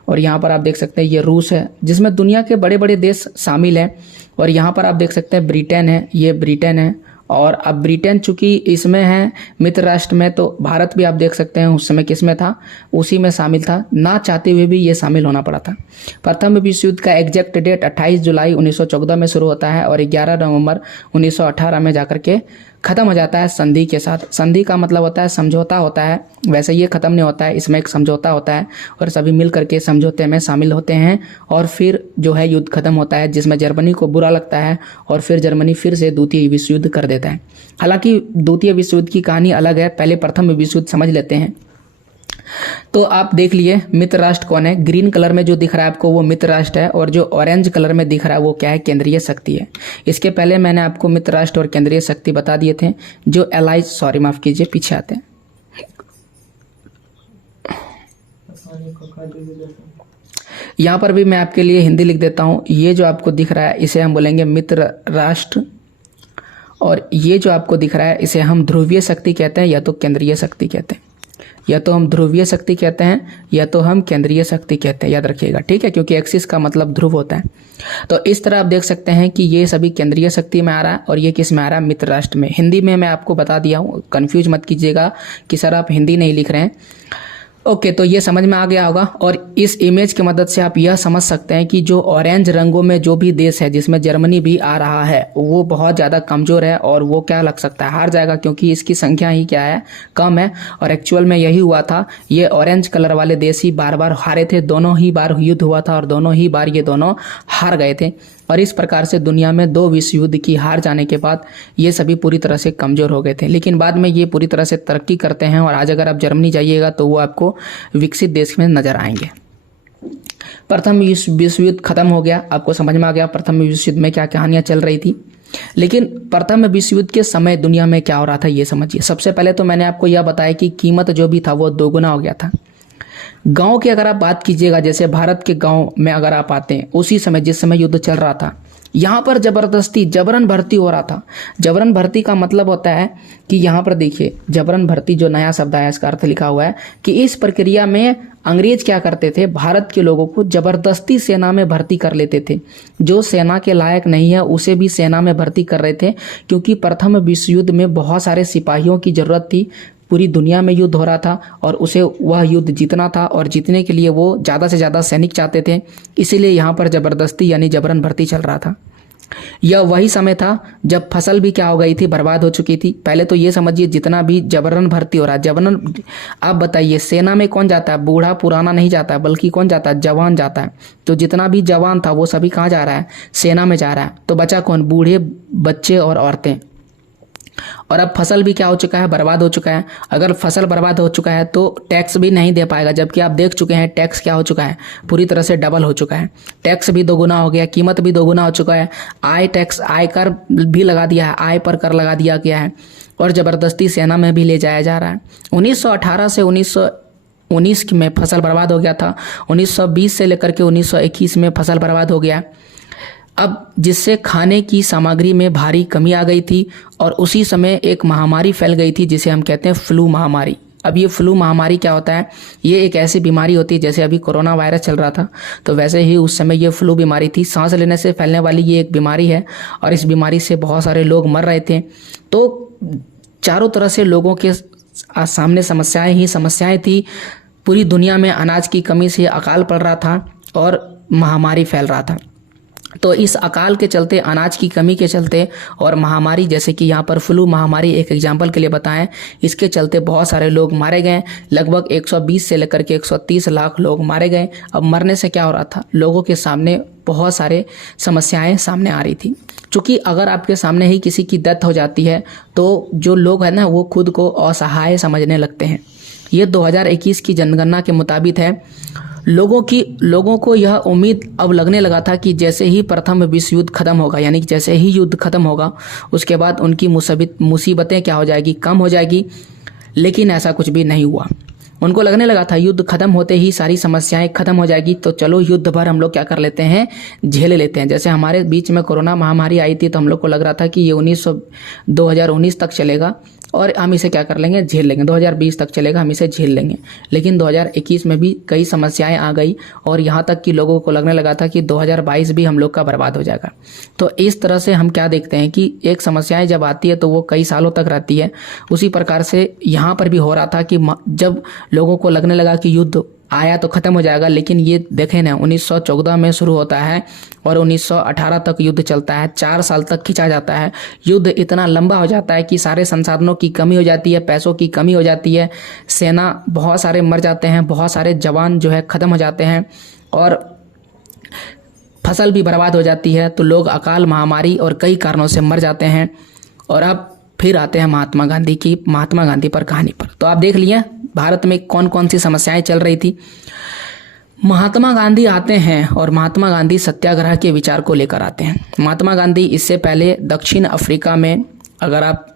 और यहाँ पर आप देख सकते हैं ये रूस है, जिसमें दुनिया के बड़े बड़े देश शामिल हैं। और यहाँ पर आप देख सकते हैं ब्रिटेन है, ये ब्रिटेन है। और अब ब्रिटेन चूंकि इसमें है मित्र राष्ट्र में, तो भारत भी आप देख सकते हैं उस समय किसमें था, उसी में शामिल था। ना चाहते हुए भी ये शामिल होना पड़ा था। प्रथम विश्व युद्ध का एग्जैक्ट डेट 28 जुलाई 1914 में शुरू होता है और 11 नवंबर 1918 में जाकर के खत्म हो जाता है संधि के साथ। संधि का मतलब होता है समझौता होता है। वैसे ये खत्म नहीं होता है, इसमें एक समझौता होता है और सभी मिल करके समझौते में शामिल होते हैं, और फिर जो है युद्ध खत्म होता है, जिसमें जर्मनी को बुरा लगता है और फिर जर्मनी फिर से द्वितीय विश्व युद्ध कर देता है। हालांकि द्वितीय विश्व युद्ध की कहानी अलग है, पहले प्रथम विश्व युद्ध समझ लेते हैं। तो आप देख लिए मित्र राष्ट्र कौन है। ग्रीन कलर में जो दिख रहा है आपको वो मित्र राष्ट्र है, और जो ऑरेंज कलर में दिख रहा है वो क्या है, केंद्रीय शक्ति है। इसके पहले मैंने आपको मित्र राष्ट्र और केंद्रीय शक्ति बता दिए थे। जो एलाइज, सॉरी माफ कीजिए, पीछे आते हैं। यहाँ पर भी मैं आपके लिए हिंदी लिख देता हूँ। ये जो आपको दिख रहा है इसे हम बोलेंगे मित्र राष्ट्र, और ये जो आपको दिख रहा है इसे हम ध्रुवीय शक्ति कहते हैं या तो केंद्रीय शक्ति कहते हैं। या तो हम ध्रुवीय शक्ति कहते हैं या तो हम केंद्रीय शक्ति कहते हैं, याद रखिएगा, ठीक है, क्योंकि एक्सिस का मतलब ध्रुव होता है। तो इस तरह आप देख सकते हैं कि ये सभी केंद्रीय शक्ति में आ रहा है और ये किस में आ रहा है, मित्र राष्ट्र में। हिंदी में मैं आपको बता दिया हूँ, कंफ्यूज मत कीजिएगा कि सर आप हिंदी नहीं लिख रहे हैं। ओके, तो ये समझ में आ गया होगा। और इस इमेज की मदद से आप यह समझ सकते हैं कि जो ऑरेंज रंगों में जो भी देश है जिसमें जर्मनी भी आ रहा है वो बहुत ज़्यादा कमज़ोर है और वो क्या लग सकता है, हार जाएगा, क्योंकि इसकी संख्या ही क्या है, कम है। और एक्चुअल में यही हुआ था, ये ऑरेंज कलर वाले देश ही बार बार हारे थे, दोनों ही बार युद्ध हुआ था और दोनों ही बार ये दोनों हार गए थे। और इस प्रकार से दुनिया में 2 विश्व युद्ध की हार जाने के बाद ये सभी पूरी तरह से कमज़ोर हो गए थे, लेकिन बाद में ये पूरी तरह से तरक्की करते हैं। और आज अगर आप जर्मनी जाइएगा तो वो आपको विकसित देश में नजर आएंगे। प्रथम विश्व युद्ध खत्म हो गया, आपको समझ में आ गया प्रथम विश्व युद्ध में क्या कहानियां चल रही थी। लेकिन प्रथम विश्व युद्ध के समय दुनिया में क्या हो रहा था ये समझिए। सबसे पहले तो मैंने आपको यह बताया कि कीमत जो भी था वो दोगुना हो गया था। गांव की अगर आप बात कीजिएगा, जैसे भारत के गांव में अगर आप आते हैं, उसी समय जिस समय युद्ध चल रहा था, यहाँ पर जबरदस्ती जबरन भर्ती हो रहा था। जबरन भर्ती का मतलब होता है कि यहाँ पर देखिए, जबरन भर्ती जो नया शब्द है इसका अर्थ लिखा हुआ है कि इस प्रक्रिया में अंग्रेज क्या करते थे, भारत के लोगों को जबरदस्ती सेना में भर्ती कर लेते थे। जो सेना के लायक नहीं है उसे भी सेना में भर्ती कर रहे थे, क्योंकि प्रथम विश्व युद्ध में बहुत सारे सिपाहियों की जरूरत थी। पूरी दुनिया में युद्ध हो रहा था और उसे वह युद्ध जीतना था, और जीतने के लिए वो ज़्यादा से ज़्यादा सैनिक चाहते थे, इसीलिए यहाँ पर ज़बरदस्ती यानी जबरन भर्ती चल रहा था। यह वही समय था जब फसल भी क्या हो गई थी, बर्बाद हो चुकी थी। पहले तो ये समझिए, जितना भी जबरन भर्ती हो रहा है, जबरन, आप बताइए सेना में कौन जाता है, बूढ़ा पुराना नहीं जाता है, बल्कि कौन जाता है, जवान जाता है। तो जितना भी जवान था वो सभी कहाँ जा रहा है, सेना में जा रहा है। तो बचा कौन, बूढ़े, बच्चे और औरतें। और अब फसल भी क्या हो चुका है, बर्बाद हो चुका है। अगर फसल बर्बाद हो चुका है तो टैक्स भी नहीं दे पाएगा, जबकि आप देख चुके हैं टैक्स क्या हो चुका है, पूरी तरह से डबल हो चुका है। टैक्स भी दोगुना हो गया, कीमत भी दोगुना हो चुका है। आय टैक्स, आयकर भी लगा दिया है, आय पर कर लगा दिया गया है, और ज़बरदस्ती सेना में भी ले जाया जा रहा है। 1918 से 1919 में फसल बर्बाद हो गया था। 1920 से लेकर के 1921 में फसल बर्बाद हो गया। अब जिससे खाने की सामग्री में भारी कमी आ गई थी, और उसी समय एक महामारी फैल गई थी जिसे हम कहते हैं फ्लू महामारी। अब ये फ्लू महामारी क्या होता है, ये एक ऐसी बीमारी होती है, जैसे अभी कोरोना वायरस चल रहा था तो वैसे ही उस समय ये फ्लू बीमारी थी। सांस लेने से फैलने वाली ये एक बीमारी है, और इस बीमारी से बहुत सारे लोग मर रहे थे। तो चारों तरह से लोगों के सामने समस्याएं ही समस्याएं थी। पूरी दुनिया में अनाज की कमी से अकाल पड़ रहा था और महामारी फैल रहा था। तो इस अकाल के चलते, अनाज की कमी के चलते और महामारी, जैसे कि यहाँ पर फ्लू महामारी एक एग्जाम्पल के लिए बताएं, इसके चलते बहुत सारे लोग मारे गए। लगभग 120 से लेकर के 130 लाख लोग मारे गए। अब मरने से क्या हो रहा था, लोगों के सामने बहुत सारे समस्याएं सामने आ रही थी। क्योंकि अगर आपके सामने ही किसी की डेथ हो जाती है तो जो लोग हैं ना, वो खुद को असहाय समझने लगते हैं। ये 2021 की जनगणना के मुताबिक है। लोगों को यह उम्मीद अब लगने लगा था कि जैसे ही प्रथम विश्व युद्ध खत्म होगा, यानी कि जैसे ही युद्ध खत्म होगा उसके बाद उनकी मुसीबतें क्या हो जाएगी, कम हो जाएगी। लेकिन ऐसा कुछ भी नहीं हुआ। उनको लगने लगा था युद्ध खत्म होते ही सारी समस्याएं खत्म हो जाएगी, तो चलो युद्ध भर हम लोग क्या कर लेते हैं, झेल लेते हैं। जैसे हमारे बीच में कोरोना महामारी आई थी तो हम लोग को लग रहा था कि ये 2019 तक चलेगा और हम इसे क्या कर लेंगे, झेल लेंगे। 2020 तक चलेगा, हम इसे झेल लेंगे। लेकिन 2021 में भी कई समस्याएं आ गई और यहाँ तक कि लोगों को लगने लगा था कि 2022 भी हम लोग का बर्बाद हो जाएगा। तो इस तरह से हम क्या देखते हैं कि एक समस्याएं जब आती है तो वो कई सालों तक रहती है। उसी प्रकार से यहाँ पर भी हो रहा था कि जब लोगों को लगने लगा कि युद्ध आया तो ख़त्म हो जाएगा, लेकिन ये देखें ना, 1914 में शुरू होता है और 1918 तक युद्ध चलता है। 4 साल तक खींचा जाता है। युद्ध इतना लंबा हो जाता है कि सारे संसाधनों की कमी हो जाती है, पैसों की कमी हो जाती है, सेना बहुत सारे मर जाते हैं, बहुत सारे जवान जो है ख़त्म हो जाते हैं और फसल भी बर्बाद हो जाती है। तो लोग अकाल, महामारी और कई कारणों से मर जाते हैं। और अब फिर आते हैं महात्मा गांधी पर कहानी पर। तो आप देख लिए भारत में कौन कौन सी समस्याएं चल रही थी। महात्मा गांधी आते हैं और महात्मा गांधी सत्याग्रह के विचार को लेकर आते हैं। महात्मा गांधी इससे पहले दक्षिण अफ्रीका में, अगर आप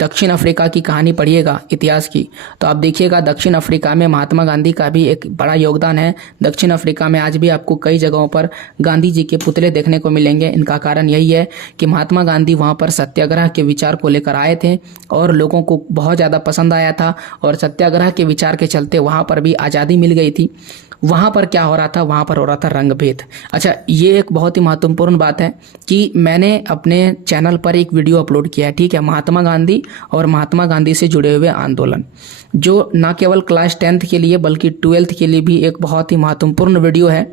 दक्षिण अफ्रीका की कहानी पढ़िएगा इतिहास की, तो आप देखिएगा दक्षिण अफ्रीका में महात्मा गांधी का भी एक बड़ा योगदान है। दक्षिण अफ्रीका में आज भी आपको कई जगहों पर गांधी जी के पुतले देखने को मिलेंगे। इनका कारण यही है कि महात्मा गांधी वहाँ पर सत्याग्रह के विचार को लेकर आए थे और लोगों को बहुत ज़्यादा पसंद आया था और सत्याग्रह के विचार के चलते वहाँ पर भी आज़ादी मिल गई थी। वहाँ पर क्या हो रहा था, वहाँ पर हो रहा था रंगभेद। अच्छा, ये एक बहुत ही महत्वपूर्ण बात है कि मैंने अपने चैनल पर एक वीडियो अपलोड किया है, ठीक है, महात्मा गांधी और महात्मा गांधी से जुड़े हुए आंदोलन, जो न केवल क्लास 10th के लिए बल्कि 12th के लिए भी एक बहुत ही महत्वपूर्ण वीडियो है।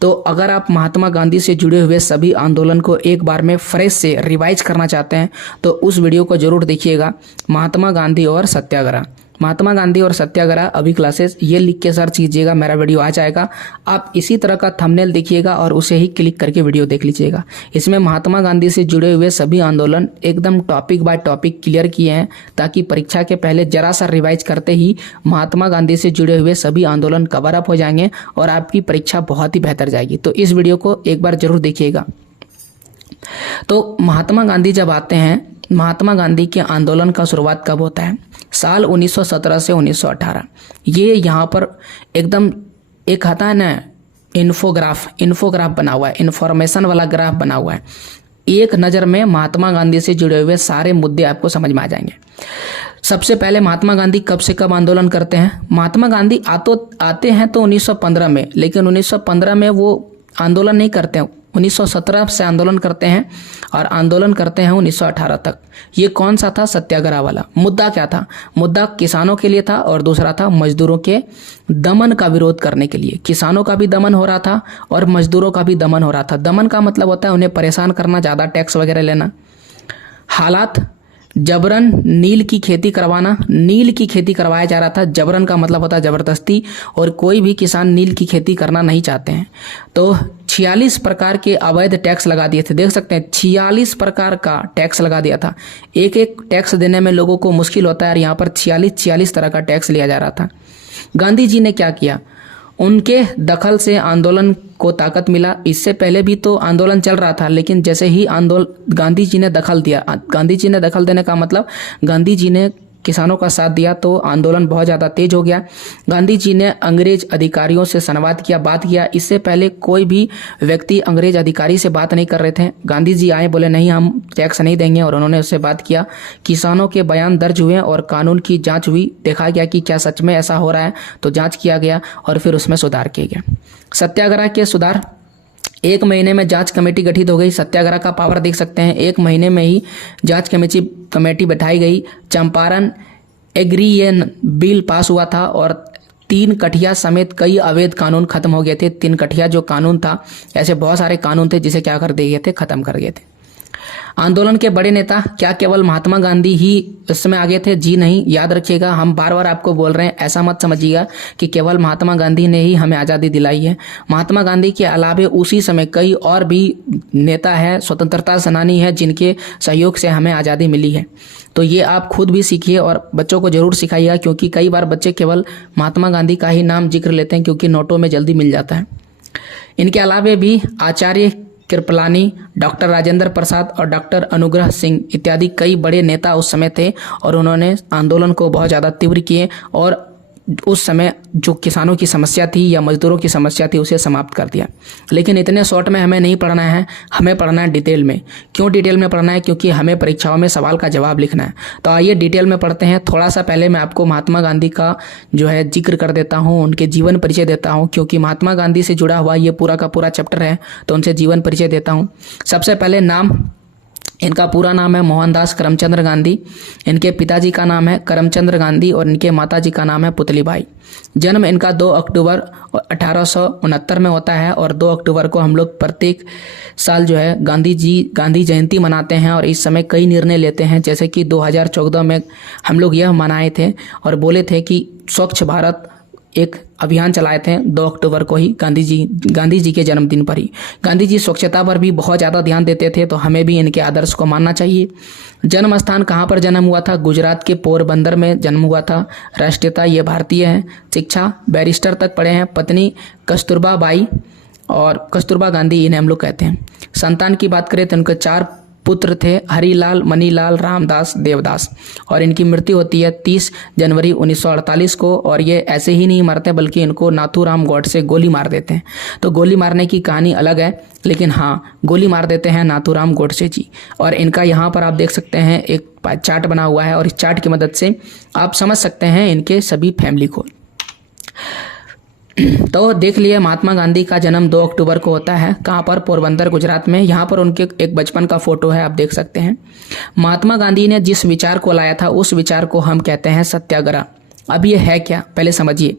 तो अगर आप महात्मा गांधी से जुड़े हुए सभी आंदोलन को एक बार में फ्रेश से रिवाइज करना चाहते हैं तो उस वीडियो को जरूर देखिएगा, महात्मा गांधी और सत्याग्रह। महात्मा गांधी और सत्याग्रह अभी क्लासेस ये लिख के सर्च कीजिएगा, मेरा वीडियो आ जाएगा। आप इसी तरह का थंबनेल देखिएगा और उसे ही क्लिक करके वीडियो देख लीजिएगा। इसमें महात्मा गांधी से जुड़े हुए सभी आंदोलन एकदम टॉपिक बाय टॉपिक क्लियर किए हैं, ताकि परीक्षा के पहले जरा सा रिवाइज करते ही महात्मा गांधी से जुड़े हुए सभी आंदोलन कवर अप हो जाएंगे और आपकी परीक्षा बहुत ही बेहतर जाएगी। तो इस वीडियो को एक बार जरूर देखिएगा। तो महात्मा गांधी जब आते हैं, महात्मा गांधी के आंदोलन का शुरुआत कब होता है? साल 1917 से 1918। ये यहाँ पर एकदम एक आता है ना इन्फोग्राफ बना हुआ है, इन्फॉर्मेशन वाला ग्राफ बना हुआ है। एक नज़र में महात्मा गांधी से जुड़े हुए सारे मुद्दे आपको समझ में आ जाएंगे। सबसे पहले महात्मा गांधी कब से कब आंदोलन करते हैं? महात्मा गांधी आते हैं तो 1915 में, लेकिन 1915 में वो आंदोलन नहीं करते हैं। 1917 से आंदोलन करते हैं और आंदोलन करते हैं 1918 तक। ये कौन सा था? सत्याग्रह वाला। मुद्दा क्या था? मुद्दा किसानों के लिए था और दूसरा था मजदूरों के दमन का विरोध करने के लिए। किसानों का भी दमन हो रहा था और मजदूरों का भी दमन हो रहा था। दमन का मतलब होता है उन्हें परेशान करना, ज़्यादा टैक्स वगैरह लेना, हालात जबरन नील की खेती करवाना। नील की खेती करवाया जा रहा था। जबरन का मतलब होता है ज़बरदस्ती, और कोई भी किसान नील की खेती करना नहीं चाहते हैं। तो 46 प्रकार के अवैध टैक्स लगा दिए थे। देख सकते हैं 46 प्रकार का टैक्स लगा दिया था। एक एक टैक्स देने में लोगों को मुश्किल होता है और यहाँ पर 46 तरह का टैक्स लिया जा रहा था। गांधी जी ने क्या किया? उनके दखल से आंदोलन को ताकत मिला। इससे पहले भी तो आंदोलन चल रहा था, लेकिन जैसे ही गांधी जी ने दखल दिया, गांधी जी ने दखल देने का मतलब गांधी जी ने किसानों का साथ दिया तो आंदोलन बहुत ज़्यादा तेज हो गया। गांधी जी ने अंग्रेज अधिकारियों से संवाद किया, बात किया। इससे पहले कोई भी व्यक्ति अंग्रेज अधिकारी से बात नहीं कर रहे थे। गांधी जी आए, बोले नहीं हम टैक्स नहीं देंगे, और उन्होंने उससे बात किया। किसानों के बयान दर्ज हुए और कानून की जांच हुई। देखा गया कि क्या सच में ऐसा हो रहा है, तो जांच किया गया और फिर उसमें सुधार किया गया। सत्याग्रह के सुधार, 1 महीने में जांच कमेटी गठित हो गई। सत्याग्रह का पावर देख सकते हैं, 1 महीने में ही जांच कमेटी बैठाई गई। चंपारण एग्रीयन बिल पास हुआ था और 3 कठिया समेत कई अवैध कानून खत्म हो गए थे। 3 कठिया जो कानून था, ऐसे बहुत सारे कानून थे जिसे क्या कर दिए थे, खत्म कर दिए थे। आंदोलन के बड़े नेता क्या केवल महात्मा गांधी ही इसमें आगे थे? जी नहीं। याद रखिएगा, हम बार बार आपको बोल रहे हैं, ऐसा मत समझिएगा कि केवल महात्मा गांधी ने ही हमें आज़ादी दिलाई है। महात्मा गांधी के अलावे उसी समय कई और भी नेता हैं, स्वतंत्रता सेनानी हैं, जिनके सहयोग से हमें आज़ादी मिली है। तो ये आप खुद भी सीखिए और बच्चों को जरूर सिखाइएगा, क्योंकि कई बार बच्चे केवल महात्मा गांधी का ही नाम जिक्र लेते हैं, क्योंकि नोटों में जल्दी मिल जाता है। इनके अलावे भी आचार्य कृपलानी, डॉक्टर राजेंद्र प्रसाद और डॉक्टर अनुग्रह सिंह इत्यादि कई बड़े नेता उस समय थे और उन्होंने आंदोलन को बहुत ज़्यादा तीव्र किए और उस समय जो किसानों की समस्या थी या मजदूरों की समस्या थी उसे समाप्त कर दिया। लेकिन इतने शॉर्ट में हमें नहीं पढ़ना है, हमें पढ़ना है डिटेल में। क्यों डिटेल में पढ़ना है? क्योंकि हमें परीक्षाओं में सवाल का जवाब लिखना है। तो आइए डिटेल में पढ़ते हैं। थोड़ा सा पहले मैं आपको महात्मा गांधी का जो है जिक्र कर देता हूँ, उनके जीवन परिचय देता हूँ, क्योंकि महात्मा गांधी से जुड़ा हुआ ये पूरा का पूरा चैप्टर है, तो उनसे जीवन परिचय देता हूँ। सबसे पहले नाम, इनका पूरा नाम है मोहनदास करमचंद गांधी। इनके पिताजी का नाम है करमचंद गांधी और इनके माताजी का नाम है पुतलीबाई। जन्म इनका 2 अक्टूबर 1869 में होता है और 2 अक्टूबर को हम लोग प्रत्येक साल जो है गांधी जयंती मनाते हैं और इस समय कई निर्णय लेते हैं। जैसे कि 2014 में हम लोग यह मनाए थे और बोले थे कि स्वच्छ भारत एक अभियान चलाए थे 2 अक्टूबर को ही, गांधी जी के जन्मदिन पर ही। गांधी जी स्वच्छता पर भी बहुत ज़्यादा ध्यान देते थे, तो हमें भी इनके आदर्श को मानना चाहिए। जन्म स्थान कहाँ पर जन्म हुआ था? गुजरात के पोरबंदर में जन्म हुआ था। राष्ट्रीयता ये भारतीय है। शिक्षा बैरिस्टर तक पढ़े हैं। पत्नी कस्तूरबा बाई और कस्तूरबा गांधी, इन्हें हम लोग कहते हैं। संतान की बात करें तो उनके 4 पुत्र थे, हरिलाल, मनीलाल, रामदास, देवदास, और इनकी मृत्यु होती है 30 जनवरी 1948 को। और ये ऐसे ही नहीं मरते बल्कि इनको नाथूराम गोडसे गोली मार देते हैं। तो गोली मारने की कहानी अलग है, लेकिन हाँ, गोली मार देते हैं नाथूराम गोडसे जी। और इनका यहाँ पर आप देख सकते हैं एक चार्ट बना हुआ है और इस चार्ट की मदद से आप समझ सकते हैं इनके सभी फैमिली को। तो देख लिए महात्मा गांधी का जन्म 2 अक्टूबर को होता है। कहाँ पर? पोरबंदर, गुजरात में। यहाँ पर उनके एक बचपन का फोटो है, आप देख सकते हैं। महात्मा गांधी ने जिस विचार को लाया था उस विचार को हम कहते हैं सत्याग्रह। अब ये है क्या, पहले समझिए।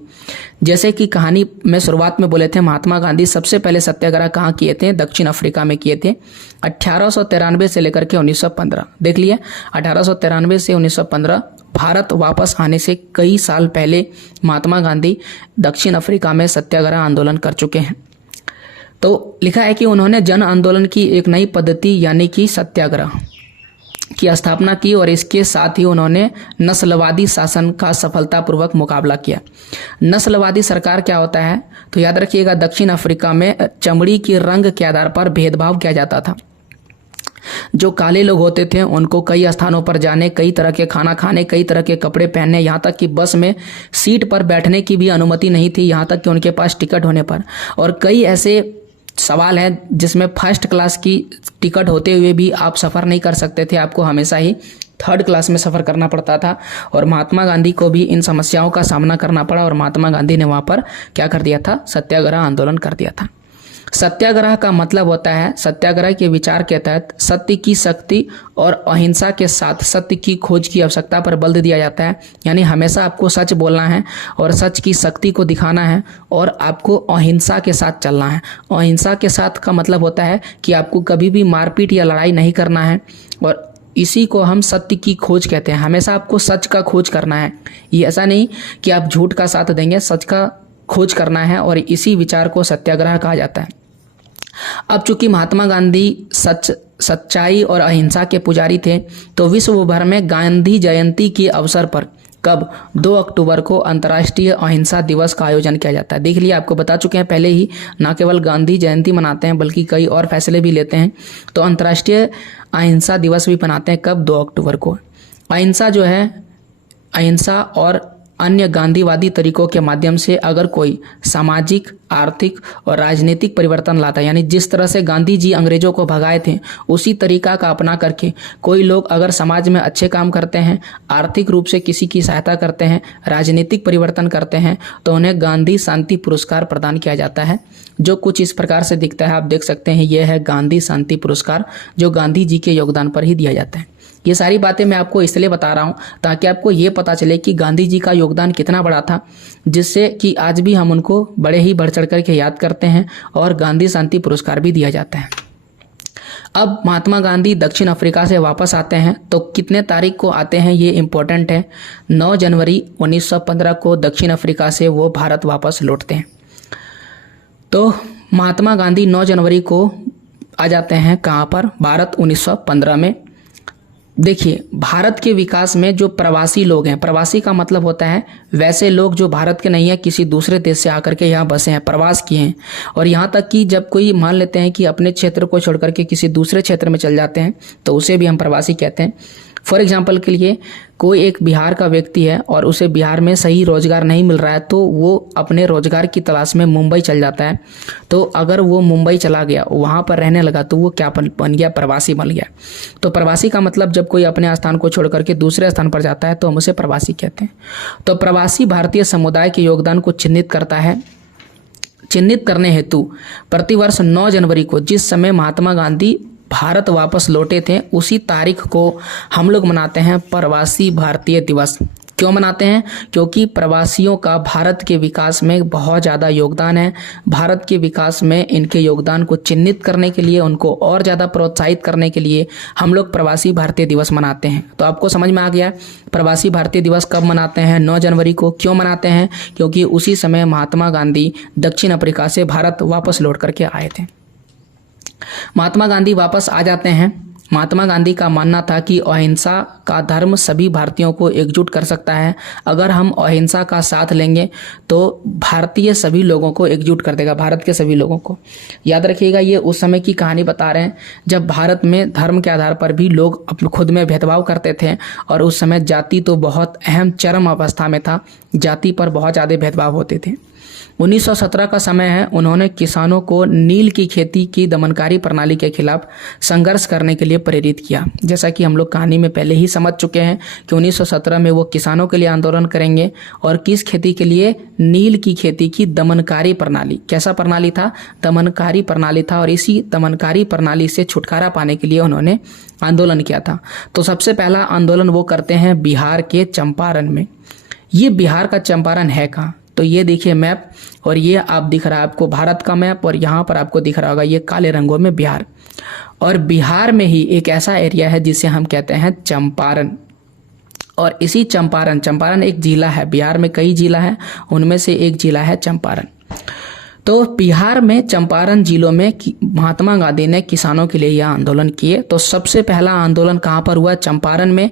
जैसे कि कहानी में शुरुआत में बोले थे, महात्मा गांधी सबसे पहले सत्याग्रह कहाँ किए थे? दक्षिण अफ्रीका में किए थे, 1893 से लेकर के 1915। देख लिए, 1893 से 1915। भारत वापस आने से कई साल पहले महात्मा गांधी दक्षिण अफ्रीका में सत्याग्रह आंदोलन कर चुके हैं। तो लिखा है कि उन्होंने जन आंदोलन की एक नई पद्धति यानी कि सत्याग्रह की स्थापना की और इसके साथ ही उन्होंने नस्लवादी शासन का सफलतापूर्वक मुकाबला किया। नस्लवादी सरकार क्या होता है? तो याद रखिएगा, दक्षिण अफ्रीका में चमड़ी के रंग के आधार पर भेदभाव किया जाता था। जो काले लोग होते थे उनको कई स्थानों पर जाने, कई तरह के खाना खाने, कई तरह के कपड़े पहनने, यहाँ तक कि बस में सीट पर बैठने की भी अनुमति नहीं थी, यहाँ तक कि उनके पास टिकट होने पर। और कई ऐसे सवाल है जिसमें फर्स्ट क्लास की टिकट होते हुए भी आप सफ़र नहीं कर सकते थे, आपको हमेशा ही थर्ड क्लास में सफ़र करना पड़ता था। और महात्मा गांधी को भी इन समस्याओं का सामना करना पड़ा और महात्मा गांधी ने वहाँ पर क्या कर दिया था? सत्याग्रह आंदोलन कर दिया था। सत्याग्रह का मतलब होता है, सत्याग्रह के विचार के तहत सत्य की शक्ति और अहिंसा के साथ सत्य की खोज की आवश्यकता पर बल दिया जाता है। यानी हमेशा आपको सच बोलना है और सच की शक्ति को दिखाना है और आपको अहिंसा के साथ चलना है। अहिंसा के साथ का मतलब होता है कि आपको कभी भी मारपीट या लड़ाई नहीं करना है और इसी को हम सत्य की खोज कहते हैं। हमेशा आपको सच का खोज करना है, ये ऐसा नहीं कि आप झूठ का साथ देंगे, सच का खोज करना है और इसी विचार को सत्याग्रह कहा जाता है। अब चूंकि महात्मा गांधी सच्चाई और अहिंसा के पुजारी थे, तो विश्व भर में गांधी जयंती के अवसर पर कब 2 अक्टूबर को अंतर्राष्ट्रीय अहिंसा दिवस का आयोजन किया जाता है। देख लिया, आपको बता चुके हैं पहले ही, ना केवल गांधी जयंती मनाते हैं बल्कि कई और फैसले भी लेते हैं। तो अंतर्राष्ट्रीय अहिंसा दिवस भी मनाते हैं कब? 2 अक्टूबर को। अहिंसा जो है, अहिंसा और अन्य गांधीवादी तरीकों के माध्यम से अगर कोई सामाजिक, आर्थिक और राजनीतिक परिवर्तन लाता है, यानी जिस तरह से गांधी जी अंग्रेजों को भगाए थे उसी तरीका का अपना करके कोई लोग अगर समाज में अच्छे काम करते हैं, आर्थिक रूप से किसी की सहायता करते हैं, राजनीतिक परिवर्तन करते हैं, तो उन्हें गांधी शांति पुरस्कार प्रदान किया जाता है, जो कुछ इस प्रकार से दिखता है। आप देख सकते हैं, यह है गांधी शांति पुरस्कार, जो गांधी जी के योगदान पर ही दिया जाता है। ये सारी बातें मैं आपको इसलिए बता रहा हूँ ताकि आपको ये पता चले कि गांधी जी का योगदान कितना बड़ा था, जिससे कि आज भी हम उनको बड़े ही बढ़ चढ़ करके याद करते हैं और गांधी शांति पुरस्कार भी दिया जाता है। अब महात्मा गांधी दक्षिण अफ्रीका से वापस आते हैं, तो कितने तारीख को आते हैं ये इम्पोर्टेंट है। 9 जनवरी 1915 को दक्षिण अफ्रीका से वो भारत वापस लौटते हैं। तो महात्मा गांधी 9 जनवरी को आ जाते हैं कहाँ पर? भारत 1915 में। देखिए, भारत के विकास में जो प्रवासी लोग हैं, प्रवासी का मतलब होता है वैसे लोग जो भारत के नहीं है, किसी दूसरे देश से आकर के यहाँ बसे हैं, प्रवास किए हैं। और यहाँ तक कि जब कोई मान लेते हैं कि अपने क्षेत्र को छोड़ करके किसी दूसरे क्षेत्र में चल जाते हैं तो उसे भी हम प्रवासी कहते हैं। फॉर एग्जाम्पल के लिए, कोई एक बिहार का व्यक्ति है और उसे बिहार में सही रोजगार नहीं मिल रहा है, तो वो अपने रोजगार की तलाश में मुंबई चल जाता है। तो अगर वो मुंबई चला गया, वहाँ पर रहने लगा, तो वो क्या बन गया? प्रवासी बन गया। तो प्रवासी का मतलब जब कोई अपने स्थान को छोड़ करके दूसरे स्थान पर जाता है तो हम उसे प्रवासी कहते हैं। तो प्रवासी भारतीय समुदाय के योगदान को चिन्हित करता है। चिन्हित करने हेतु प्रतिवर्ष 9 जनवरी को, जिस समय महात्मा गांधी भारत वापस लौटे थे, उसी तारीख को हम लोग मनाते हैं प्रवासी भारतीय दिवस। क्यों मनाते हैं? क्योंकि प्रवासियों का भारत के विकास में बहुत ज़्यादा योगदान है। भारत के विकास में इनके योगदान को चिन्हित करने के लिए, उनको और ज़्यादा प्रोत्साहित करने के लिए हम लोग प्रवासी भारतीय दिवस मनाते हैं। तो आपको समझ में आ गया प्रवासी भारतीय दिवस कब मनाते हैं? 9 जनवरी को। क्यों मनाते हैं? क्योंकि उसी समय महात्मा गांधी दक्षिण अफ्रीका से भारत वापस लौट करके आए थे। महात्मा गांधी वापस आ जाते हैं। महात्मा गांधी का मानना था कि अहिंसा का धर्म सभी भारतीयों को एकजुट कर सकता है। अगर हम अहिंसा का साथ लेंगे तो भारतीय सभी लोगों को एकजुट कर देगा, भारत के सभी लोगों को। याद रखिएगा, ये उस समय की कहानी बता रहे हैं जब भारत में धर्म के आधार पर भी लोग अपने खुद में भेदभाव करते थे और उस समय जाति तो बहुत अहम चरम अवस्था में था, जाति पर बहुत ज़्यादा भेदभाव होते थे। 1917 का समय है। उन्होंने किसानों को नील की खेती की दमनकारी प्रणाली के खिलाफ संघर्ष करने के लिए प्रेरित किया। जैसा कि हम लोग कहानी में पहले ही समझ चुके हैं कि 1917 में वो किसानों के लिए आंदोलन करेंगे और किस खेती के लिए, नील की खेती की दमनकारी प्रणाली। कैसा प्रणाली था? दमनकारी प्रणाली था, और इसी दमनकारी प्रणाली से छुटकारा पाने के लिए उन्होंने आंदोलन किया था। तो सबसे पहला आंदोलन वो करते हैं बिहार के चंपारण में। ये बिहार का चंपारण है कहाँ? तो ये देखिए मैप, और ये आप दिख रहा है आपको भारत का मैप, और यहाँ पर आपको दिख रहा होगा ये काले रंगों में बिहार। और बिहार में ही एक ऐसा एरिया है जिसे हम कहते हैं चंपारण। और इसी चंपारण एक जिला है। बिहार में कई जिला है, उनमें से एक जिला है चंपारण। तो बिहार में चंपारण जिलों में महात्मा गांधी ने किसानों के लिए यह आंदोलन किए। तो सबसे पहला आंदोलन कहाँ पर हुआ? चंपारण में,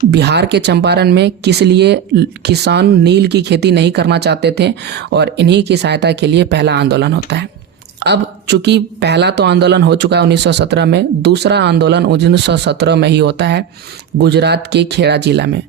बिहार के चंपारण में। किस लिए? किसान नील की खेती नहीं करना चाहते थे, और इन्हीं की सहायता के लिए पहला आंदोलन होता है। अब चूंकि पहला तो आंदोलन हो चुका है 1917 में, दूसरा आंदोलन 1917 में ही होता है गुजरात के खेड़ा जिला में।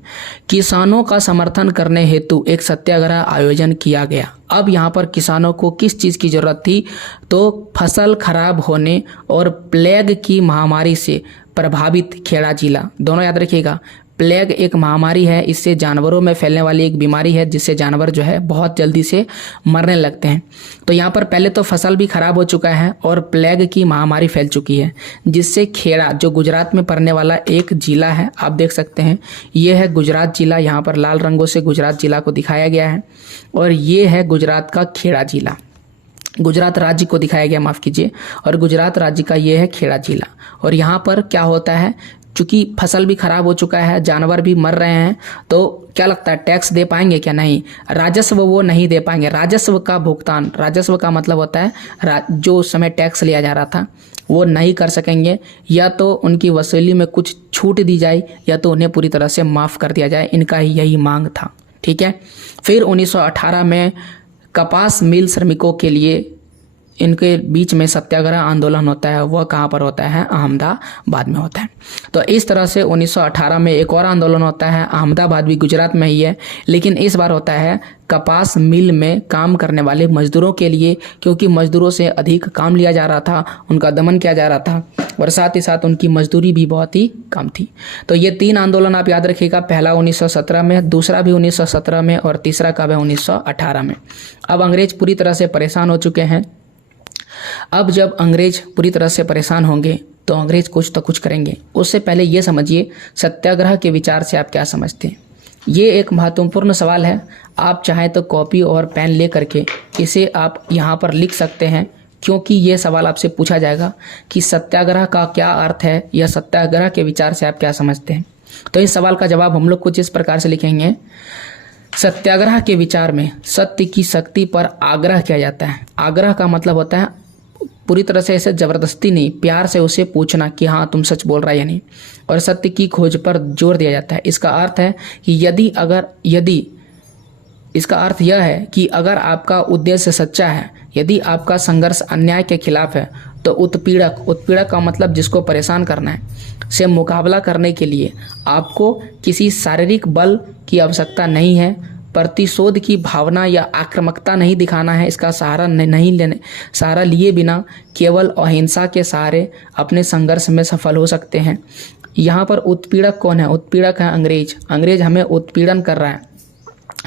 किसानों का समर्थन करने हेतु एक सत्याग्रह आयोजन किया गया। अब यहाँ पर किसानों को किस चीज़ की ज़रूरत थी? तो फसल खराब होने और प्लेग की महामारी से प्रभावित खेड़ा जिला, दोनों याद रखिएगा। प्लेग एक महामारी है, इससे जानवरों में फैलने वाली एक बीमारी है जिससे जानवर जो है बहुत जल्दी से मरने लगते हैं। तो यहाँ पर पहले तो फसल भी खराब हो चुका है और प्लेग की महामारी फैल चुकी है, जिससे खेड़ा जो गुजरात में पड़ने वाला एक जिला है, आप देख सकते हैं ये है गुजरात जिला। यहाँ पर लाल रंगों से गुजरात जिला को दिखाया गया है, और ये है गुजरात का खेड़ा जिला। गुजरात राज्य को दिखाया गया, माफ़ कीजिए, और गुजरात राज्य का ये है खेड़ा जिला। और यहाँ पर क्या होता है, चूंकि फसल भी खराब हो चुका है, जानवर भी मर रहे हैं, तो क्या लगता है टैक्स दे पाएंगे क्या? नहीं, राजस्व वो नहीं दे पाएंगे। राजस्व का भुगतान, राजस्व का मतलब होता है जो उस समय टैक्स लिया जा रहा था वो नहीं कर सकेंगे, या तो उनकी वसूली में कुछ छूट दी जाए या तो उन्हें पूरी तरह से माफ़ कर दिया जाए। इनका ही यही मांग था। ठीक है। फिर 1918 में कपास मिल श्रमिकों के लिए इनके बीच में सत्याग्रह आंदोलन होता है। वह कहाँ पर होता है? अहमदाबाद में होता है। तो इस तरह से 1918 में एक और आंदोलन होता है, अहमदाबाद भी गुजरात में ही है, लेकिन इस बार होता है कपास मिल में काम करने वाले मजदूरों के लिए, क्योंकि मजदूरों से अधिक काम लिया जा रहा था, उनका दमन किया जा रहा था, और साथ ही साथ उनकी मजदूरी भी बहुत ही कम थी। तो ये तीन आंदोलन आप याद रखिएगा, पहला 1917 में, दूसरा भी 1917 में, और तीसरा कब है? 1918 में। अब अंग्रेज पूरी तरह से परेशान हो चुके हैं। अब जब अंग्रेज पूरी तरह से परेशान होंगे तो अंग्रेज कुछ तो कुछ करेंगे। उससे पहले ये समझिए सत्याग्रह के विचार से आप क्या समझते हैं। ये एक महत्वपूर्ण सवाल है। आप चाहें तो कॉपी और पेन ले करके इसे आप यहाँ पर लिख सकते हैं, क्योंकि ये सवाल आपसे पूछा जाएगा कि सत्याग्रह का क्या अर्थ है या सत्याग्रह के विचार से आप क्या समझते हैं। तो इस सवाल का जवाब हम लोग कुछ इस प्रकार से लिखेंगे। सत्याग्रह के विचार में सत्य की शक्ति पर आग्रह किया जाता है। आग्रह का मतलब होता है पूरी तरह से ऐसे जबरदस्ती नहीं, प्यार से उसे पूछना कि हाँ तुम सच बोल रहा है या नहीं, और सत्य की खोज पर जोर दिया जाता है। इसका अर्थ है कि यदि इसका अर्थ यह है कि अगर आपका उद्देश्य सच्चा है, यदि आपका संघर्ष अन्याय के खिलाफ है, तो उत्पीड़क का मतलब जिसको परेशान करना है, से मुकाबला करने के लिए आपको किसी शारीरिक बल की आवश्यकता नहीं है, प्रतिशोध की भावना या आक्रामकता नहीं दिखाना है, इसका सहारा लिए बिना केवल अहिंसा के सहारे अपने संघर्ष में सफल हो सकते हैं। यहाँ पर उत्पीड़क कौन है? उत्पीड़क है अंग्रेज हमें उत्पीड़न कर रहा है,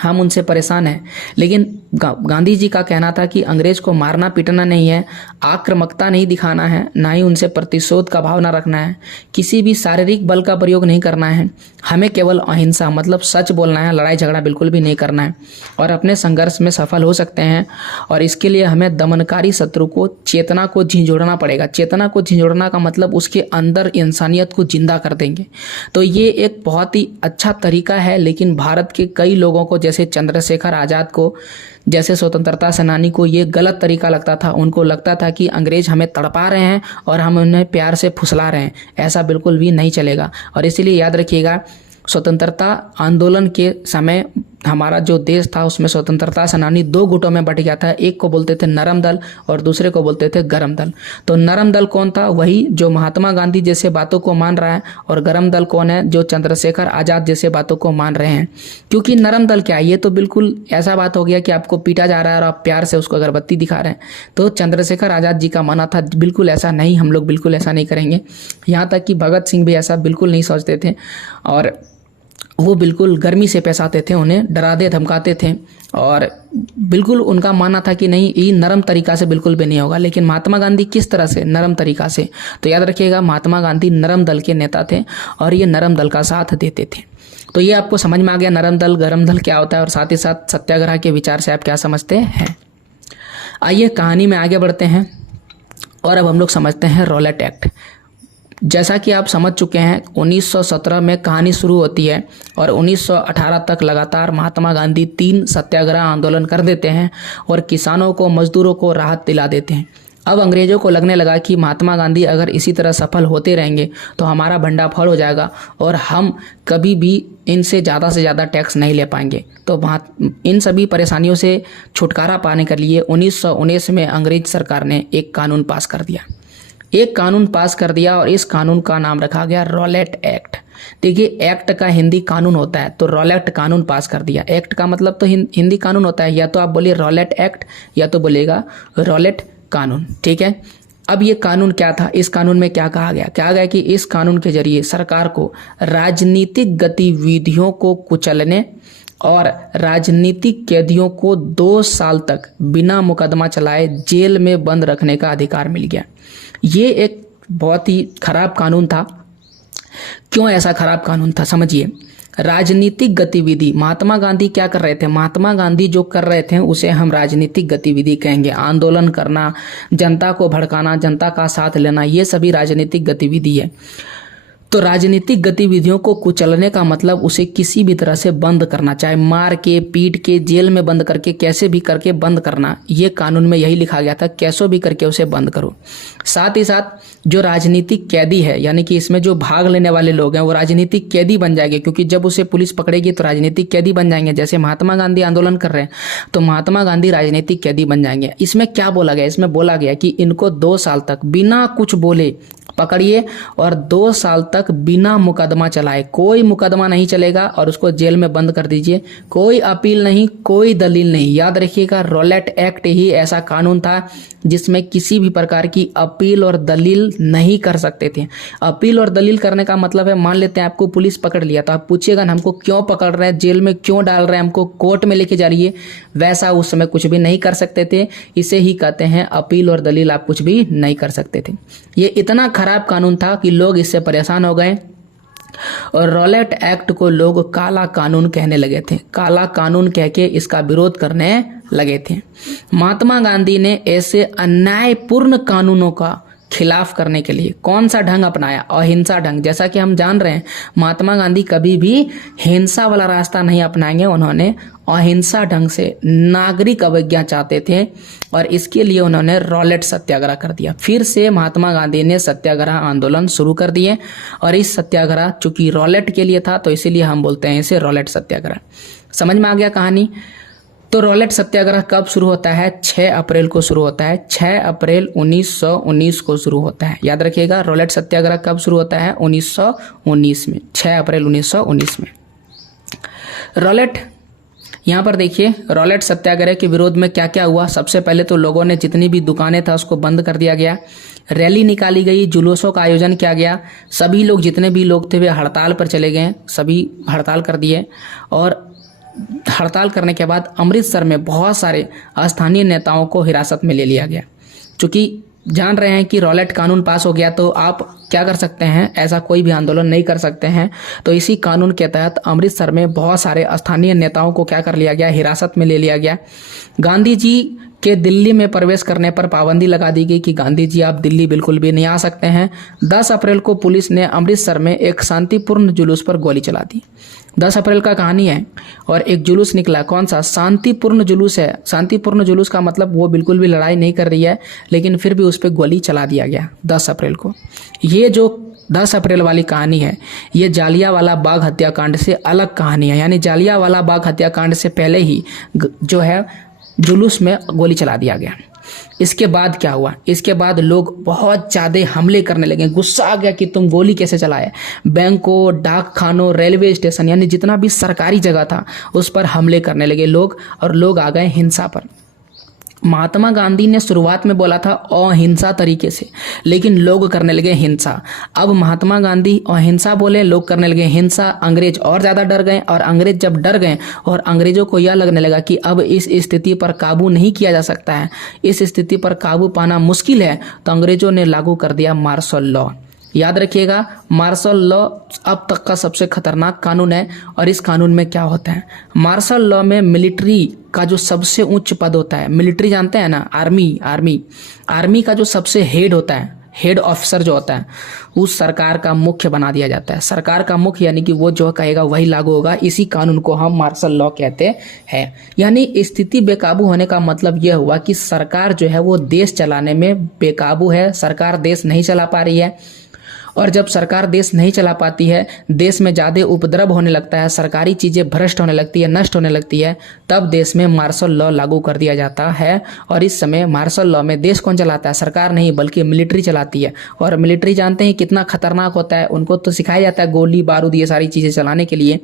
हम उनसे परेशान हैं। लेकिन गांधी जी का कहना था कि अंग्रेज को मारना पीटना नहीं है, आक्रामकता नहीं दिखाना है, ना ही उनसे प्रतिशोध का भावना रखना है, किसी भी शारीरिक बल का प्रयोग नहीं करना है, हमें केवल अहिंसा मतलब सच बोलना है, लड़ाई झगड़ा बिल्कुल भी नहीं करना है, और अपने संघर्ष में सफल हो सकते हैं। और इसके लिए हमें दमनकारी शत्रु को चेतना को झिंझोड़ना पड़ेगा। चेतना को झिंझोड़ना का मतलब उसके अंदर इंसानियत को जिंदा कर देंगे। तो ये एक बहुत ही अच्छा तरीका है, लेकिन भारत के कई लोगों को, जैसे चंद्रशेखर आज़ाद को, जैसे स्वतंत्रता सेनानी को, ये गलत तरीका लगता था। उनको लगता था कि अंग्रेज हमें तड़पा रहे हैं और हम उन्हें प्यार से फुसला रहे हैं। ऐसा बिल्कुल भी नहीं चलेगा। और इसीलिए याद रखिएगा, स्वतंत्रता आंदोलन के समय हमारा जो देश था उसमें स्वतंत्रता सेनानी दो गुटों में बट गया था। एक को बोलते थे नरम दल और दूसरे को बोलते थे गरम दल। तो नरम दल कौन था? वही जो महात्मा गांधी जैसे बातों को मान रहा है, और गरम दल कौन है? जो चंद्रशेखर आजाद जैसे बातों को मान रहे हैं। क्योंकि नरम दल क्या है, ये तो बिल्कुल ऐसा बात हो गया कि आपको पीटा जा रहा है और आप प्यार से उसको अगरबत्ती दिखा रहे हैं। तो चंद्रशेखर आजाद जी का मानना था बिल्कुल ऐसा नहीं, हम लोग बिल्कुल ऐसा नहीं करेंगे। यहाँ तक कि भगत सिंह भी ऐसा बिल्कुल नहीं सोचते थे, और वो बिल्कुल गर्मी से पेश आते थे, उन्हें डराते धमकाते थे, और बिल्कुल उनका मानना था कि नहीं, ये नरम तरीका से बिल्कुल भी नहीं होगा। लेकिन महात्मा गांधी किस तरह से? नरम तरीका से। तो याद रखिएगा, महात्मा गांधी नरम दल के नेता थे और ये नरम दल का साथ देते थे। तो ये आपको समझ में आ गया नरम दल गरम दल क्या होता है, और साथ ही साथ सत्याग्रह के विचार से आप क्या समझते हैं। आइए कहानी में आगे बढ़ते हैं और अब हम लोग समझते हैं रॉलेट एक्ट। जैसा कि आप समझ चुके हैं, 1917 में कहानी शुरू होती है और 1918 तक लगातार महात्मा गांधी 3 सत्याग्रह आंदोलन कर देते हैं और किसानों को, मजदूरों को राहत दिला देते हैं। अब अंग्रेजों को लगने लगा कि महात्मा गांधी अगर इसी तरह सफल होते रहेंगे तो हमारा भंडाफोड़ हो जाएगा और हम कभी भी इनसे ज़्यादा टैक्स नहीं ले पाएंगे। तो इन सभी परेशानियों से छुटकारा पाने के लिए 1919 में अंग्रेज सरकार ने एक कानून पास कर दिया, और इस कानून का नाम रखा गया रॉलेट एक्ट। देखिए, एक्ट का हिंदी कानून होता है, तो रॉलेट कानून पास कर दिया। एक्ट का मतलब तो हिंदी कानून होता है, या तो आप बोलिए रॉलेट एक्ट या तो बोलिएगा रॉलेट कानून, ठीक है। अब ये कानून क्या था? इस कानून में क्या कहा गया कि इस कानून के जरिए सरकार को राजनीतिक गतिविधियों को कुचलने और राजनीतिक कैदियों को 2 साल तक बिना मुकदमा चलाए जेल में बंद रखने का अधिकार मिल गया। ये एक बहुत ही खराब कानून था। क्यों ऐसा खराब कानून था? समझिए, राजनीतिक गतिविधि, महात्मा गांधी क्या कर रहे थे? महात्मा गांधी जो कर रहे थे उसे हम राजनीतिक गतिविधि कहेंगे। आंदोलन करना, जनता को भड़काना, जनता का साथ लेना, ये सभी राजनीतिक गतिविधि है। तो राजनीतिक गतिविधियों को कुचलने का मतलब उसे किसी भी तरह से बंद करना, चाहे मार के, पीट के, जेल में बंद करके, कैसे भी करके बंद करना। ये कानून में यही लिखा गया था, कैसे भी करके उसे बंद करो। साथ ही साथ जो राजनीतिक कैदी है, यानी कि इसमें जो भाग लेने वाले लोग हैं वो राजनीतिक कैदी बन जाएंगे, क्योंकि जब उसे पुलिस पकड़ेगी तो राजनीतिक कैदी बन जाएंगे। जैसे महात्मा गांधी आंदोलन कर रहे हैं तो महात्मा गांधी राजनीतिक कैदी बन जाएंगे। इसमें क्या बोला गया? इसमें बोला गया कि इनको 2 साल तक बिना कुछ बोले पकड़िए और 2 साल तक बिना मुकदमा चलाए, कोई मुकदमा नहीं चलेगा, और उसको जेल में बंद कर दीजिए। कोई अपील नहीं, कोई दलील नहीं। याद रखिएगा, रॉलेट एक्ट ही ऐसा कानून था जिसमें किसी भी प्रकार की अपील और दलील नहीं कर सकते थे। अपील और दलील करने का मतलब है, मान लेते हैं आपको पुलिस पकड़ लिया तो आप पूछिएगा ना, हमको क्यों पकड़ रहे हैं, जेल में क्यों डाल रहे हैं, हमको कोर्ट में लेके जा रही है। वैसा उस समय कुछ भी नहीं कर सकते थे। इसे ही कहते हैं अपील और दलील, आप कुछ भी नहीं कर सकते थे। ये इतना खराब कानून था कि लोग इससे परेशान हो गए और रॉलेट एक्ट को लोग काला कानून कहने लगे थे। काला कानून कह के इसका विरोध करने लगे थे। महात्मा गांधी ने ऐसे अन्यायपूर्ण कानूनों का खिलाफ करने के लिए कौन सा ढंग अपनाया? अहिंसा ढंग। जैसा कि हम जान रहे हैं, महात्मा गांधी कभी भी हिंसा वाला रास्ता नहीं अपनाएंगे। उन्होंने अहिंसा ढंग से नागरिक अवज्ञा चाहते थे और इसके लिए उन्होंने रॉलेट सत्याग्रह कर दिया। फिर से महात्मा गांधी ने सत्याग्रह आंदोलन शुरू कर दिए और इस सत्याग्रह चूंकि रॉलेट के लिए था तो इसीलिए हम बोलते हैं इसे रॉलेट सत्याग्रह। समझ में आ गया कहानी? तो रॉलेट सत्याग्रह कब शुरू होता है? 6 अप्रैल को शुरू होता है। 6 अप्रैल 1919 को शुरू होता है। याद रखिएगा, रॉलेट सत्याग्रह कब शुरू होता है? 1919 में, 6 अप्रैल 1919 में। रॉलेट, यहाँ पर देखिए, रॉलेट सत्याग्रह के विरोध में क्या क्या हुआ। सबसे पहले तो लोगों ने जितनी भी दुकानें था उसको बंद कर दिया गया। रैली निकाली गई, जुलूसों का आयोजन किया गया। सभी लोग, जितने भी लोग थे वे हड़ताल पर चले गए, सभी हड़ताल कर दिए। और हड़ताल करने के बाद अमृतसर में बहुत सारे स्थानीय नेताओं को हिरासत में ले लिया गया। चूँकि जान रहे हैं कि रॉलेट कानून पास हो गया तो आप क्या कर सकते हैं, ऐसा कोई भी आंदोलन नहीं कर सकते हैं। तो इसी कानून के तहत अमृतसर में बहुत सारे स्थानीय नेताओं को क्या कर लिया गया? हिरासत में ले लिया गया। गांधी जी के दिल्ली में प्रवेश करने पर पाबंदी लगा दी गई कि गांधी जी आप दिल्ली बिल्कुल भी नहीं आ सकते हैं। 10 अप्रैल को पुलिस ने अमृतसर में एक शांतिपूर्ण जुलूस पर गोली चला दी। 10 अप्रैल का कहानी है और एक जुलूस निकला। कौन सा? शांतिपूर्ण जुलूस है। शांतिपूर्ण जुलूस का मतलब वो बिल्कुल भी लड़ाई नहीं कर रही है, लेकिन फिर भी उस पर गोली चला दिया गया 10 अप्रैल को। ये जो 10 अप्रैल वाली कहानी है, ये जालियांवाला बाग हत्याकांड से अलग कहानी है। यानी जालियांवाला बाग हत्याकांड से पहले ही जो है जुलूस में गोली चला दिया गया। इसके बाद क्या हुआ, इसके बाद लोग बहुत ज़्यादा हमले करने लगे। गुस्सा आ गया कि तुम गोली कैसे चलाए। बैंकों, डाक खानों, रेलवे स्टेशन, यानी जितना भी सरकारी जगह था उस पर हमले करने लगे लोग, और लोग आ गए हिंसा पर। महात्मा गांधी ने शुरुआत में बोला था अहिंसा तरीके से, लेकिन लोग करने लगे हिंसा। अब महात्मा गांधी अहिंसा बोले, लोग करने लगे हिंसा। अंग्रेज और ज़्यादा डर गए, और अंग्रेज जब डर गए और अंग्रेजों को यह लगने लगा कि अब इस स्थिति पर काबू नहीं किया जा सकता है, इस स्थिति पर काबू पाना मुश्किल है, तो अंग्रेजों ने लागू कर दिया मार्शल लॉ। याद रखिएगा, मार्शल लॉ अब तक का सबसे खतरनाक कानून है। और इस कानून में क्या होता है, मार्शल लॉ में मिलिट्री का जो सबसे उच्च पद होता है, मिलिट्री जानते हैं ना, आर्मी का जो सबसे हेड होता है, हेड ऑफिसर जो होता है, उस सरकार का मुख्य बना दिया जाता है। सरकार का मुख्य यानी कि वो जो कहेगा वही लागू होगा। इसी कानून को हम मार्शल लॉ कहते हैं। यानी स्थिति बेकाबू होने का मतलब यह हुआ कि सरकार जो है वो देश चलाने में बेकाबू है, सरकार देश नहीं चला पा रही है। और जब सरकार देश नहीं चला पाती है, देश में ज़्यादा उपद्रव होने लगता है, सरकारी चीज़ें भ्रष्ट होने लगती है, नष्ट होने लगती है, तब देश में मार्शल लॉ लागू कर दिया जाता है। और इस समय मार्शल लॉ में देश कौन चलाता है, सरकार नहीं बल्कि मिलिट्री चलाती है। और मिलिट्री जानते हैं कितना खतरनाक होता है, उनको तो सिखाया जाता है गोली बारूद ये सारी चीज़ें चलाने के लिए।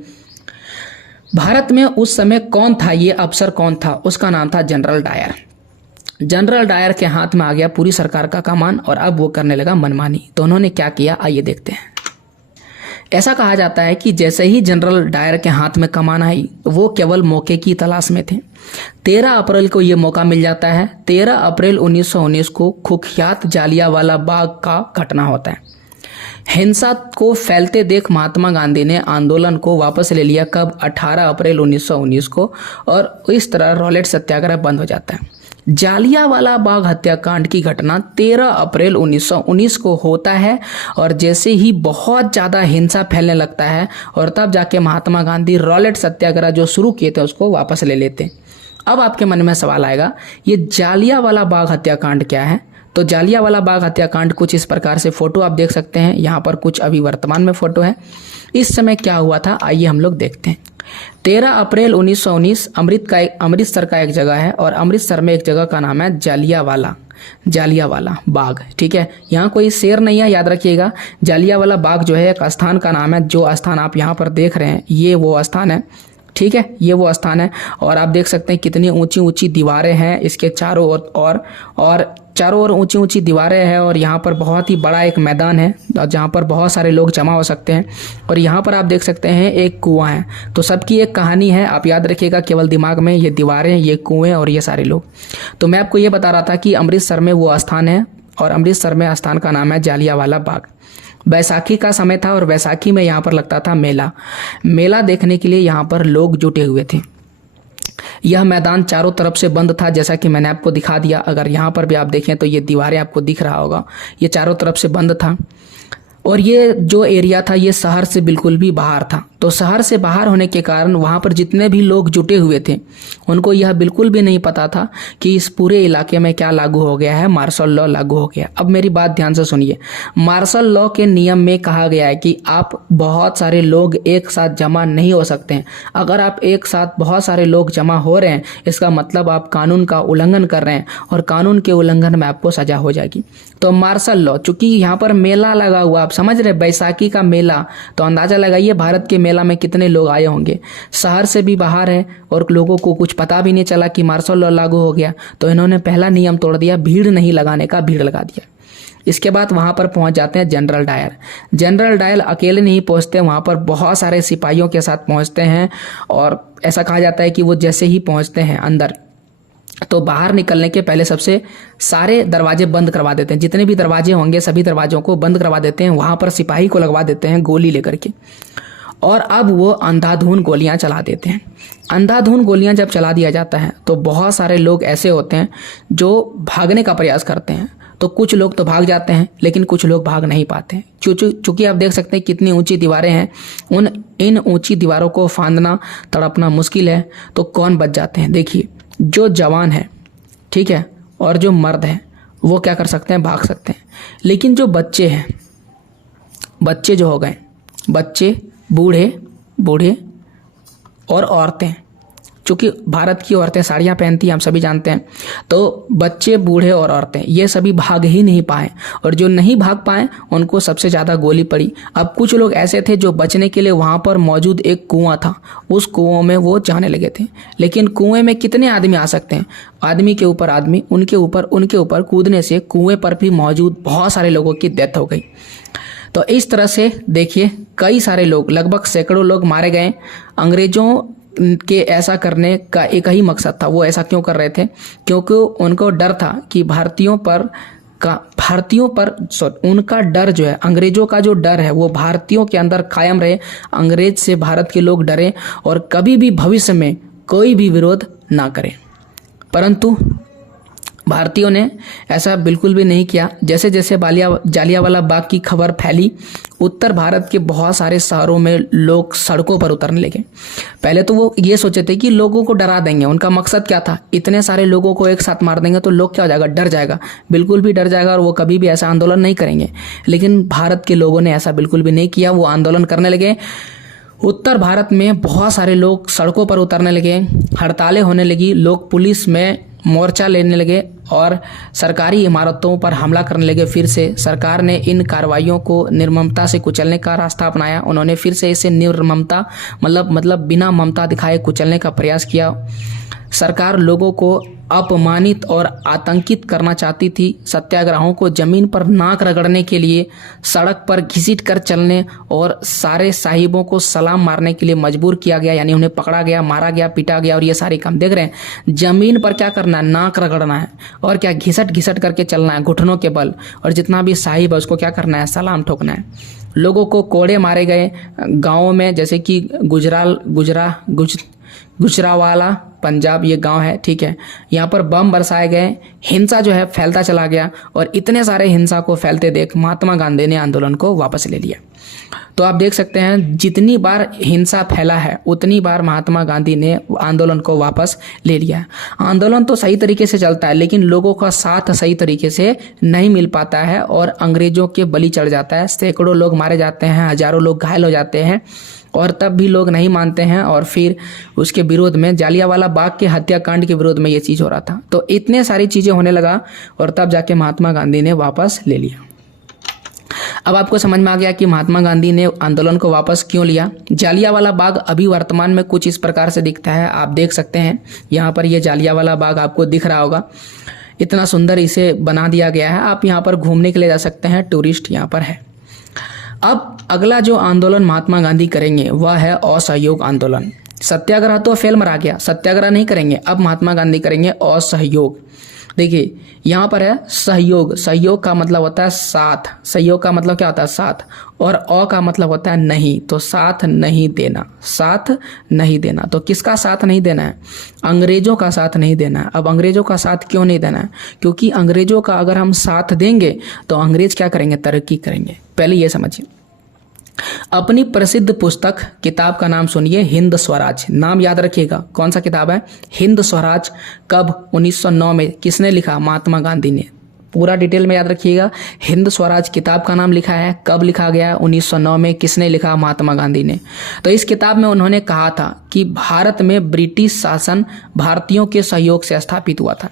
भारत में उस समय कौन था, ये अफसर कौन था, उसका नाम था जनरल डायर। जनरल डायर के हाथ में आ गया पूरी सरकार का कमान, और अब वो करने लगा मनमानी। तो उन्होंने क्या किया, आइए देखते हैं। ऐसा कहा जाता है कि जैसे ही जनरल डायर के हाथ में कमान आई, वो केवल मौके की तलाश में थे। 13 अप्रैल को ये मौका मिल जाता है। 13 अप्रैल 1919 को कुख्यात जालियांवाला बाग का घटना होता है। हिंसा को फैलते देख महात्मा गांधी ने आंदोलन को वापस ले लिया। कब, 18 अप्रैल 1919 को। और इस तरह रॉलेट सत्याग्रह बंद हो जाता है। जालियांवाला बाग हत्याकांड की घटना 13 अप्रैल 1919 को होता है। और जैसे ही बहुत ज़्यादा हिंसा फैलने लगता है, और तब जाके महात्मा गांधी रॉलेट सत्याग्रह जो शुरू किए थे उसको वापस ले लेते हैं। अब आपके मन में सवाल आएगा, ये जालियांवाला बाग हत्याकांड क्या है। तो जालियांवाला बाग हत्याकांड कुछ इस प्रकार से फोटो आप देख सकते हैं। यहाँ पर कुछ अभी वर्तमान में फोटो है। इस समय क्या हुआ था, आइए हम लोग देखते हैं। 13 अप्रैल 1919 अमृतसर का एक जगह है, और अमृतसर में एक जगह का नाम है जालियांवाला बाग। ठीक है, यहाँ कोई शेर नहीं है, याद रखिएगा। जालियांवाला बाग जो है एक स्थान का नाम है। जो स्थान आप यहाँ पर देख रहे हैं ये वो स्थान है। ठीक है, ये वो स्थान है। और आप देख सकते हैं कितनी ऊंची ऊंची दीवारें हैं इसके चारों ओर, और चारों ओर ऊंची ऊंची दीवारें हैं। और यहाँ पर बहुत ही बड़ा एक मैदान है जहाँ पर बहुत सारे लोग जमा हो सकते हैं। और यहाँ पर आप देख सकते हैं एक कुआं है। तो सबकी एक कहानी है, आप याद रखिएगा केवल दिमाग में, ये दीवारें, ये कुएं और ये सारे लोग। तो मैं आपको ये बता रहा था कि अमृतसर में वो स्थान है, और अमृतसर में स्थान का नाम है जालियांवाला बाग। बैसाखी का समय था, और बैसाखी में यहाँ पर लगता था मेला देखने के लिए यहाँ पर लोग जुटे हुए थे। यह मैदान चारों तरफ से बंद था, जैसा कि मैंने आपको दिखा दिया। अगर यहाँ पर भी आप देखें तो ये दीवारें आपको दिख रहा होगा, ये चारों तरफ से बंद था। और ये जो एरिया था ये शहर से बिल्कुल भी बाहर था। तो शहर से बाहर होने के कारण वहाँ पर जितने भी लोग जुटे हुए थे उनको यह बिल्कुल भी नहीं पता था कि इस पूरे इलाके में क्या लागू हो गया है, मार्शल लॉ लागू हो गया। अब मेरी बात ध्यान से सुनिए। मार्शल लॉ के नियम में कहा गया है कि आप बहुत सारे लोग एक साथ जमा नहीं हो सकते हैं। अगर आप एक साथ बहुत सारे लोग जमा हो रहे हैं, इसका मतलब आप कानून का उल्लंघन कर रहे हैं, और कानून के उल्लंघन में आपको सजा हो जाएगी। तो मार्शल लॉ, चूंकि यहाँ पर मेला लगा हुआ, आप समझ रहे, बैसाखी का मेला, तो अंदाजा लगाइए भारत के मेला में कितने लोग आए होंगे। शहर से भी बाहर है, और लोगों को कुछ पता भी नहीं चला कि मार्शल लॉ लागू हो गया। तो इन्होंने पहला नियम तोड़ दिया, भीड़ नहीं लगाने का, भीड़ लगा दिया। इसके बाद वहाँ पर पहुँच जाते हैं जनरल डायर। जनरल डायर अकेले नहीं पहुँचते, वहाँ पर बहुत सारे सिपाहियों के साथ पहुँचते हैं। और ऐसा कहा जाता है कि वो जैसे ही पहुँचते हैं अंदर, तो बाहर निकलने के पहले सबसे सारे दरवाजे बंद करवा देते हैं। जितने भी दरवाजे होंगे सभी दरवाजों को बंद करवा देते हैं। वहाँ पर सिपाही को लगवा देते हैं गोली लेकर के, और अब वो अंधाधुन गोलियां चला देते हैं। अंधाधुन गोलियां जब चला दिया जाता है तो बहुत सारे लोग ऐसे होते हैं जो भागने का प्रयास करते हैं। तो कुछ लोग तो भाग जाते हैं, लेकिन कुछ लोग भाग नहीं पाते हैं। चूंकि आप देख सकते हैं कितनी ऊंची दीवारें हैं, इन ऊंची दीवारों को फांदना, तड़पना मुश्किल है। तो कौन बच जाते हैं, देखिए, जो जवान है, ठीक है, और जो मर्द है, वो क्या कर सकते हैं, भाग सकते हैं। लेकिन जो बच्चे हैं बच्चे जो हो गए, बच्चे, बूढ़े बूढ़े और औरतें, चूँकि भारत की औरतें साड़ियाँ पहनती हैं हम सभी जानते हैं, तो बच्चे, बूढ़े और औरतें ये सभी भाग ही नहीं पाए, और जो नहीं भाग पाए उनको सबसे ज़्यादा गोली पड़ी। अब कुछ लोग ऐसे थे जो बचने के लिए वहाँ पर मौजूद एक कुआं था, उस कुआं में वो जाने लगे थे, लेकिन कुएं में कितने आदमी आ सकते हैं? आदमी के ऊपर आदमी, उनके ऊपर कूदने से कुएं पर भी मौजूद बहुत सारे लोगों की डेथ हो गई। तो इस तरह से देखिए कई सारे लोग, लगभग सैकड़ों लोग मारे गए। अंग्रेजों के ऐसा करने का एक ही मकसद था। वो ऐसा क्यों कर रहे थे? क्योंकि उनको डर था कि भारतीयों पर उनका डर जो है, अंग्रेजों का जो डर है वो भारतीयों के अंदर कायम रहे, अंग्रेज से भारत के लोग डरे और कभी भी भविष्य में कोई भी विरोध ना करें। परंतु भारतीयों ने ऐसा बिल्कुल भी नहीं किया। जैसे जैसे जालियांवाला बाग की खबर फैली, उत्तर भारत के बहुत सारे शहरों में लोग सड़कों पर उतरने लगे। पहले तो वो ये सोचे थे कि लोगों को डरा देंगे। उनका मकसद क्या था? इतने सारे लोगों को एक साथ मार देंगे तो लोग क्या हो जाएगा? डर जाएगा, बिल्कुल भी डर जाएगा और वो कभी भी ऐसा आंदोलन नहीं करेंगे। लेकिन भारत के लोगों ने ऐसा बिल्कुल भी नहीं किया, वो आंदोलन करने लगे। उत्तर भारत में बहुत सारे लोग सड़कों पर उतरने लगे, हड़तालें होने लगी, लोग पुलिस में मोर्चा लेने लगे और सरकारी इमारतों पर हमला करने लगे। फिर से सरकार ने इन कार्रवाइयों को निर्ममता से कुचलने का रास्ता अपनाया। उन्होंने फिर से इसे निर्ममता मतलब बिना ममता दिखाए कुचलने का प्रयास किया। सरकार लोगों को अपमानित और आतंकित करना चाहती थी। सत्याग्रहों को जमीन पर नाक रगड़ने के लिए, सड़क पर घसीट कर चलने और सारे साहिबों को सलाम मारने के लिए मजबूर किया गया, यानी उन्हें पकड़ा गया, मारा गया, पीटा गया। और ये सारे काम देख रहे हैं, जमीन पर क्या करना है? नाक रगड़ना है और क्या घिसट घिसट करके चलना है घुटनों के बल, और जितना भी साहिब है उसको क्या करना है? सलाम ठोकना है। लोगों को कोड़े मारे गए गाँवों में, जैसे कि गुजरावाला पंजाब ये गांव है, ठीक है, यहाँ पर बम बरसाए गए। हिंसा जो है फैलता चला गया और इतने सारे हिंसा को फैलते देख महात्मा गांधी ने आंदोलन को वापस ले लिया। तो आप देख सकते हैं जितनी बार हिंसा फैला है उतनी बार महात्मा गांधी ने आंदोलन को वापस ले लिया। आंदोलन तो सही तरीके से चलता है लेकिन लोगों का साथ सही तरीके से नहीं मिल पाता है और अंग्रेजों के बलि चढ़ जाता है। सैकड़ों लोग मारे जाते हैं, हजारों लोग घायल हो जाते हैं और तब भी लोग नहीं मानते हैं और फिर उसके विरोध में, जालियांवाला बाग के हत्याकांड के विरोध में ये चीज़ हो रहा था। तो इतने सारी चीज़ें होने लगा और तब जाके महात्मा गांधी ने वापस ले लिया। अब आपको समझ में आ गया कि महात्मा गांधी ने आंदोलन को वापस क्यों लिया। जालियांवाला बाग अभी वर्तमान में कुछ इस प्रकार से दिखता है, आप देख सकते हैं यहाँ पर ये जालियांवाला बाग आपको दिख रहा होगा। इतना सुंदर इसे बना दिया गया है, आप यहाँ पर घूमने के लिए जा सकते हैं, टूरिस्ट यहाँ पर है। अब अगला जो आंदोलन महात्मा गांधी करेंगे वह है असहयोग आंदोलन। सत्याग्रह तो फेल मरा गया, सत्याग्रह नहीं करेंगे, अब महात्मा गांधी करेंगे असहयोग। देखिए यहाँ पर है सहयोग, सहयोग का मतलब होता है साथ, सहयोग का मतलब क्या होता है? साथ, और अ का मतलब होता है नहीं, तो साथ नहीं देना, साथ नहीं देना। तो किसका साथ नहीं देना है? अंग्रेजों का साथ नहीं देना है। अब अंग्रेजों का साथ क्यों नहीं देना है? क्योंकि अंग्रेजों का अगर हम साथ देंगे तो अंग्रेज क्या करेंगे? तरक्की करेंगे। पहले ये समझिए। अपनी प्रसिद्ध पुस्तक, किताब का नाम सुनिए, हिंद स्वराज। नाम याद रखिएगा, कौन सा किताब है? हिंद स्वराज। कब? 1909 में। किसने लिखा? महात्मा गांधी ने। पूरा डिटेल में याद रखिएगा। हिंद स्वराज किताब का नाम लिखा है, कब लिखा गया? 1909 में। किसने लिखा? महात्मा गांधी ने। तो इस किताब में उन्होंने कहा था कि भारत में ब्रिटिश शासन भारतीयों के सहयोग से स्थापित हुआ था।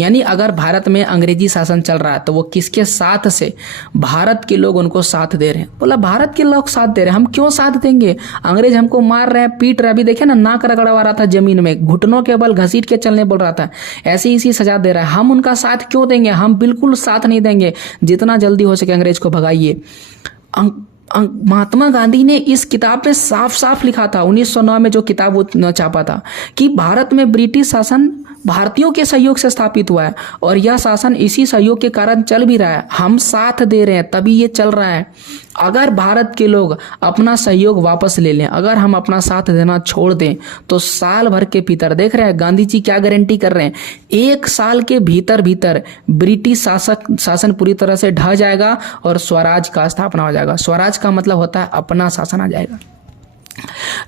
यानी अगर भारत में अंग्रेजी शासन चल रहा है तो वो किसके साथ से? भारत के लोग उनको साथ दे रहे हैं। बोला भारत के लोग साथ दे रहे हैं, हम क्यों साथ देंगे? अंग्रेज हमको मार रहे हैं, पीट रहे हैं। अभी देखे ना, नाक रगड़वा रहा था जमीन में, घुटनों के बल घसीट के चलने बोल रहा था, ऐसी इसी सजा दे रहा है। हम उनका साथ क्यों देंगे? हम बिल्कुल साथ नहीं देंगे। जितना जल्दी हो सके अंग्रेज को भगाइए। महात्मा गांधी ने इस किताब में साफ साफ लिखा था, 1909 में जो किताब वो छापा था, कि भारत में ब्रिटिश शासन भारतीयों के सहयोग से स्थापित हुआ है और यह शासन इसी सहयोग के कारण चल भी रहा है। हम साथ दे रहे हैं तभी ये चल रहा है। अगर भारत के लोग अपना सहयोग वापस ले लें, अगर हम अपना साथ देना छोड़ दें तो साल भर के भीतर, देख रहे हैं गांधी जी क्या गारंटी कर रहे हैं, 1 साल के भीतर भीतर ब्रिटिश शासन पूरी तरह से ढह जाएगा और स्वराज का स्थापना हो जाएगा। स्वराज का मतलब होता है अपना शासन आ जाएगा।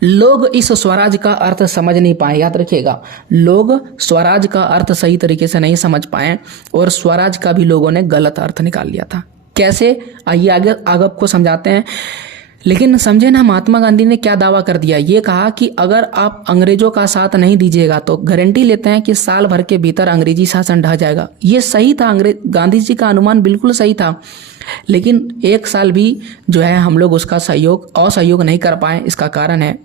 लोग इस स्वराज का अर्थ समझ नहीं पाए, याद रखिएगा, लोग स्वराज का अर्थ सही तरीके से नहीं समझ पाए और स्वराज का भी लोगों ने गलत अर्थ निकाल लिया था। कैसे, आइए आगे आगे आपको समझाते हैं। लेकिन समझे ना, महात्मा गांधी ने क्या दावा कर दिया। ये कहा कि अगर आप अंग्रेजों का साथ नहीं दीजिएगा तो गारंटी लेते हैं कि साल भर के भीतर अंग्रेजी शासन ढह जाएगा। ये सही था, गांधी जी का अनुमान बिल्कुल सही था। लेकिन एक साल भी जो है हम लोग उसका असहयोग नहीं कर पाए। इसका कारण है,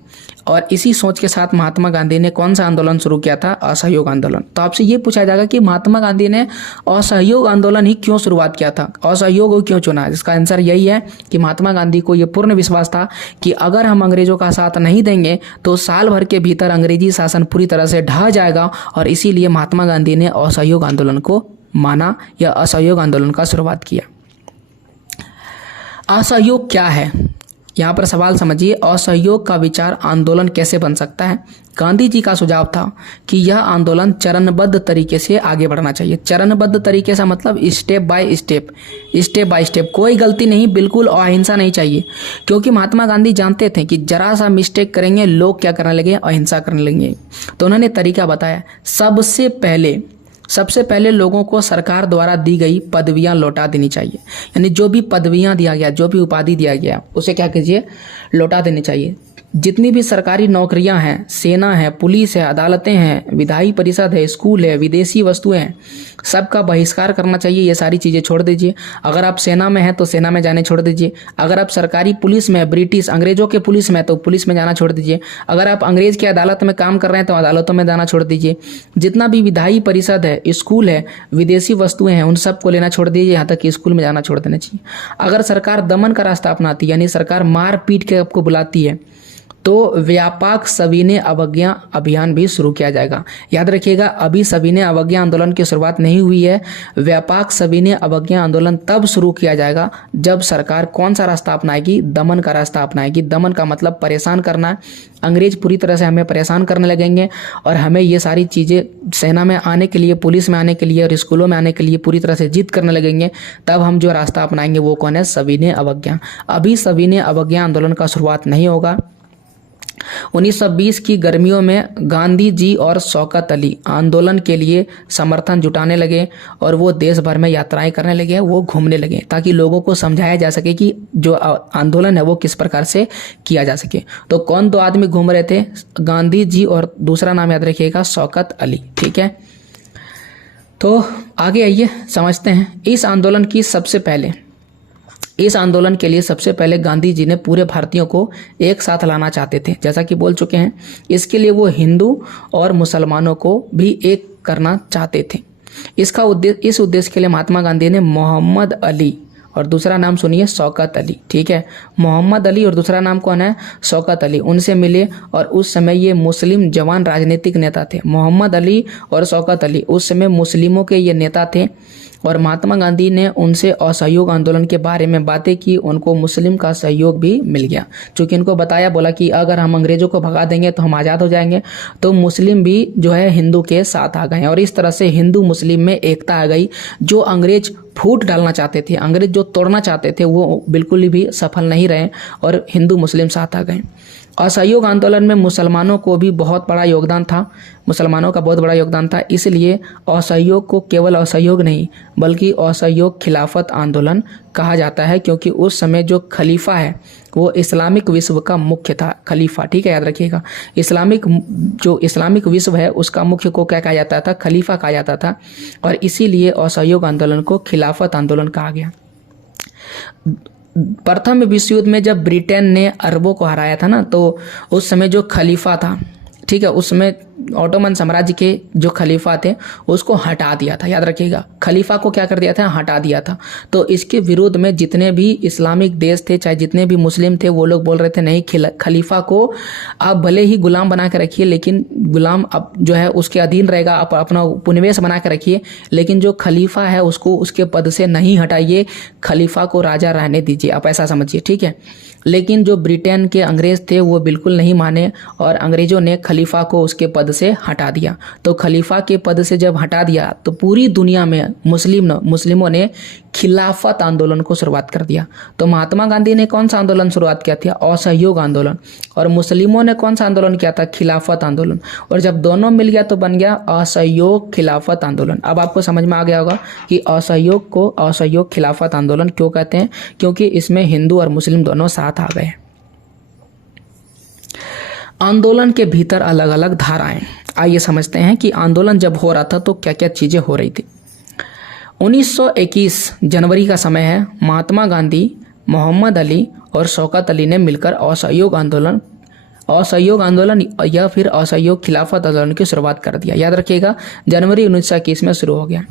और इसी सोच के साथ महात्मा गांधी ने कौन सा आंदोलन शुरू किया था? असहयोग आंदोलन। तो आपसे ये पूछा जाएगा कि महात्मा गांधी ने असहयोग आंदोलन ही क्यों शुरुआत किया था, असहयोग को क्यों चुना? इसका आंसर यही है कि महात्मा गांधी को ये पूर्ण विश्वास था कि अगर हम अंग्रेजों का साथ नहीं देंगे तो साल भर के भीतर अंग्रेजी शासन पूरी तरह से ढह जाएगा, और इसीलिए महात्मा गांधी ने असहयोग आंदोलन को माना या असहयोग आंदोलन का शुरुआत किया। असहयोग क्या है? यहाँ पर सवाल समझिए, असहयोग का विचार आंदोलन कैसे बन सकता है? गांधी जी का सुझाव था कि यह आंदोलन चरणबद्ध तरीके से आगे बढ़ना चाहिए। चरणबद्ध तरीके से मतलब स्टेप बाय स्टेप, कोई गलती नहीं, बिल्कुल अहिंसा नहीं चाहिए। क्योंकि महात्मा गांधी जानते थे कि जरा सा मिस्टेक करेंगे लोग क्या करने लगे? अहिंसा करने लगेंगे। तो उन्होंने तरीका बताया। सबसे पहले लोगों को सरकार द्वारा दी गई पदवियां लौटा देनी चाहिए। यानी जो भी पदवियां दिया गया, जो भी उपाधि दिया गया, उसे क्या कीजिए? लौटा देनी चाहिए। जितनी भी सरकारी नौकरियां हैं, सेना है, पुलिस है, अदालतें हैं, विधायी परिषद है, स्कूल है, विदेशी वस्तुएं हैं, सबका बहिष्कार करना चाहिए। ये सारी चीज़ें छोड़ दीजिए। अगर आप सेना में हैं तो सेना में जाने छोड़ दीजिए। अगर आप सरकारी पुलिस में, ब्रिटिश अंग्रेजों के पुलिस में, तो पुलिस में जाना छोड़ दीजिए। अगर आप अंग्रेज की अदालत में काम कर रहे हैं तो अदालतों में जाना छोड़ दीजिए। जितना भी विधायी परिषद है, स्कूल है, विदेशी वस्तुएं हैं, उन सबको लेना छोड़ दीजिए। यहाँ तक कि स्कूल में जाना छोड़ देना चाहिए। अगर सरकार दमन का रास्ता अपनाती है, यानी सरकार मार पीट के आपको बुलाती है, तो व्यापक सविनय अवज्ञा अभियान भी शुरू किया जाएगा। याद रखिएगा, अभी सविनय अवज्ञा आंदोलन की शुरुआत नहीं हुई है। व्यापक सविनय अवज्ञा आंदोलन तब शुरू किया जाएगा जब सरकार कौन सा रास्ता अपनाएगी? दमन का रास्ता अपनाएगी। दमन का मतलब परेशान करना। अंग्रेज पूरी तरह से हमें परेशान करने लगेंगे और हमें ये सारी चीज़ें सेना में आने के लिए, पुलिस में आने के लिए और स्कूलों में आने के लिए पूरी तरह से जिद करने लगेंगे। तब हम जो रास्ता अपनाएंगे वो कौन है? सविनय अवज्ञा। अभी सविनय अवज्ञा आंदोलन का शुरुआत नहीं होगा। 1920 की गर्मियों में गांधी जी और शौकत अली आंदोलन के लिए समर्थन जुटाने लगे और वो देश भर में यात्राएं करने लगे, वो घूमने लगे, ताकि लोगों को समझाया जा सके कि जो आंदोलन है वो किस प्रकार से किया जा सके। तो कौन दो आदमी घूम रहे थे? गांधी जी और दूसरा नाम याद रखिएगा, शौकत अली। ठीक है, तो आगे आइए समझते हैं। इस आंदोलन के लिए सबसे पहले गांधी जी ने पूरे भारतीयों को एक साथ लाना चाहते थे, जैसा कि बोल चुके हैं। इसके लिए वो हिंदू और मुसलमानों को भी एक करना चाहते थे। इस उद्देश्य के लिए महात्मा गांधी ने मोहम्मद अली और दूसरा नाम सुनिए, शौकत अली। ठीक है, मोहम्मद अली और दूसरा नाम कौन है? शौकत अली। उनसे मिले और उस समय ये मुस्लिम जवान राजनीतिक नेता थे। मोहम्मद अली और शौकत अली उस समय मुस्लिमों के ये नेता थे और महात्मा गांधी ने उनसे असहयोग आंदोलन के बारे में बातें की। उनको मुस्लिम का सहयोग भी मिल गया, क्योंकि इनको बताया, बोला कि अगर हम अंग्रेजों को भगा देंगे तो हम आज़ाद हो जाएंगे। तो मुस्लिम भी जो है हिंदू के साथ आ गए और इस तरह से हिंदू मुस्लिम में एकता आ गई। जो अंग्रेज फूट डालना चाहते थे, अंग्रेज जो तोड़ना चाहते थे, वो बिल्कुल भी सफल नहीं रहे और हिंदू मुस्लिम साथ आ गए। असहयोग आंदोलन में मुसलमानों का बहुत बड़ा योगदान था। इसलिए असहयोग को केवल असहयोग नहीं बल्कि असहयोग खिलाफत आंदोलन कहा जाता है, क्योंकि उस समय जो खलीफा है वो इस्लामिक विश्व का मुख्य था। खलीफा, ठीक है, याद रखिएगा। इस्लामिक विश्व है उसका मुख्य को क्या कहा जाता था? खलीफा कहा जाता था। और इसीलिए असहयोग आंदोलन को खिलाफत आंदोलन कहा गया। प्रथम विश्व युद्ध में जब ब्रिटेन ने अरबों को हराया था ना, तो उस समय जो खलीफा था, ठीक है, उसमें ऑटोमन साम्राज्य के जो खलीफा थे उसको हटा दिया था। याद रखिएगा, खलीफा को क्या कर दिया था? हटा दिया था। तो इसके विरोध में जितने भी इस्लामिक देश थे, चाहे जितने भी मुस्लिम थे, वो लोग बोल रहे थे नहीं, खलीफा को आप भले ही गुलाम बना के रखिए, लेकिन गुलाम अब जो है उसके अधीन रहेगा, आप अपना उपनिवेश बना के रखिए, लेकिन जो खलीफा है उसको उसके पद से नहीं हटाइए, खलीफा को राजा रहने दीजिए। आप ऐसा समझिए, ठीक है। लेकिन जो ब्रिटेन के अंग्रेज़ थे वो बिल्कुल नहीं माने और अंग्रेज़ों ने खलीफा को उसके पद से हटा दिया। तो खलीफा के पद से जब हटा दिया तो पूरी दुनिया में मुस्लिमों ने खिलाफत आंदोलन को शुरुआत कर दिया। तो महात्मा गांधी ने कौन सा आंदोलन शुरुआत किया था? असहयोग आंदोलन। और मुस्लिमों ने कौन सा आंदोलन किया था? खिलाफत आंदोलन। और जब दोनों मिल गया तो बन गया असहयोग खिलाफत आंदोलन। अब आपको समझ में आ गया होगा कि असहयोग को असहयोग खिलाफत आंदोलन क्यों कहते हैं, क्योंकि इसमें हिंदू और मुस्लिम दोनों साथ आ गए। आंदोलन के भीतर अलग अलग धाराएं। आइए समझते हैं कि आंदोलन जब हो रहा था तो क्या क्या चीजें हो रही थी। 1921 जनवरी का समय है। महात्मा गांधी, मोहम्मद अली और शौकत अली ने मिलकर असहयोग आंदोलन या फिर असहयोग खिलाफत आंदोलन की शुरुआत कर दिया। याद रखिएगा, जनवरी 1921 में शुरू हो गया।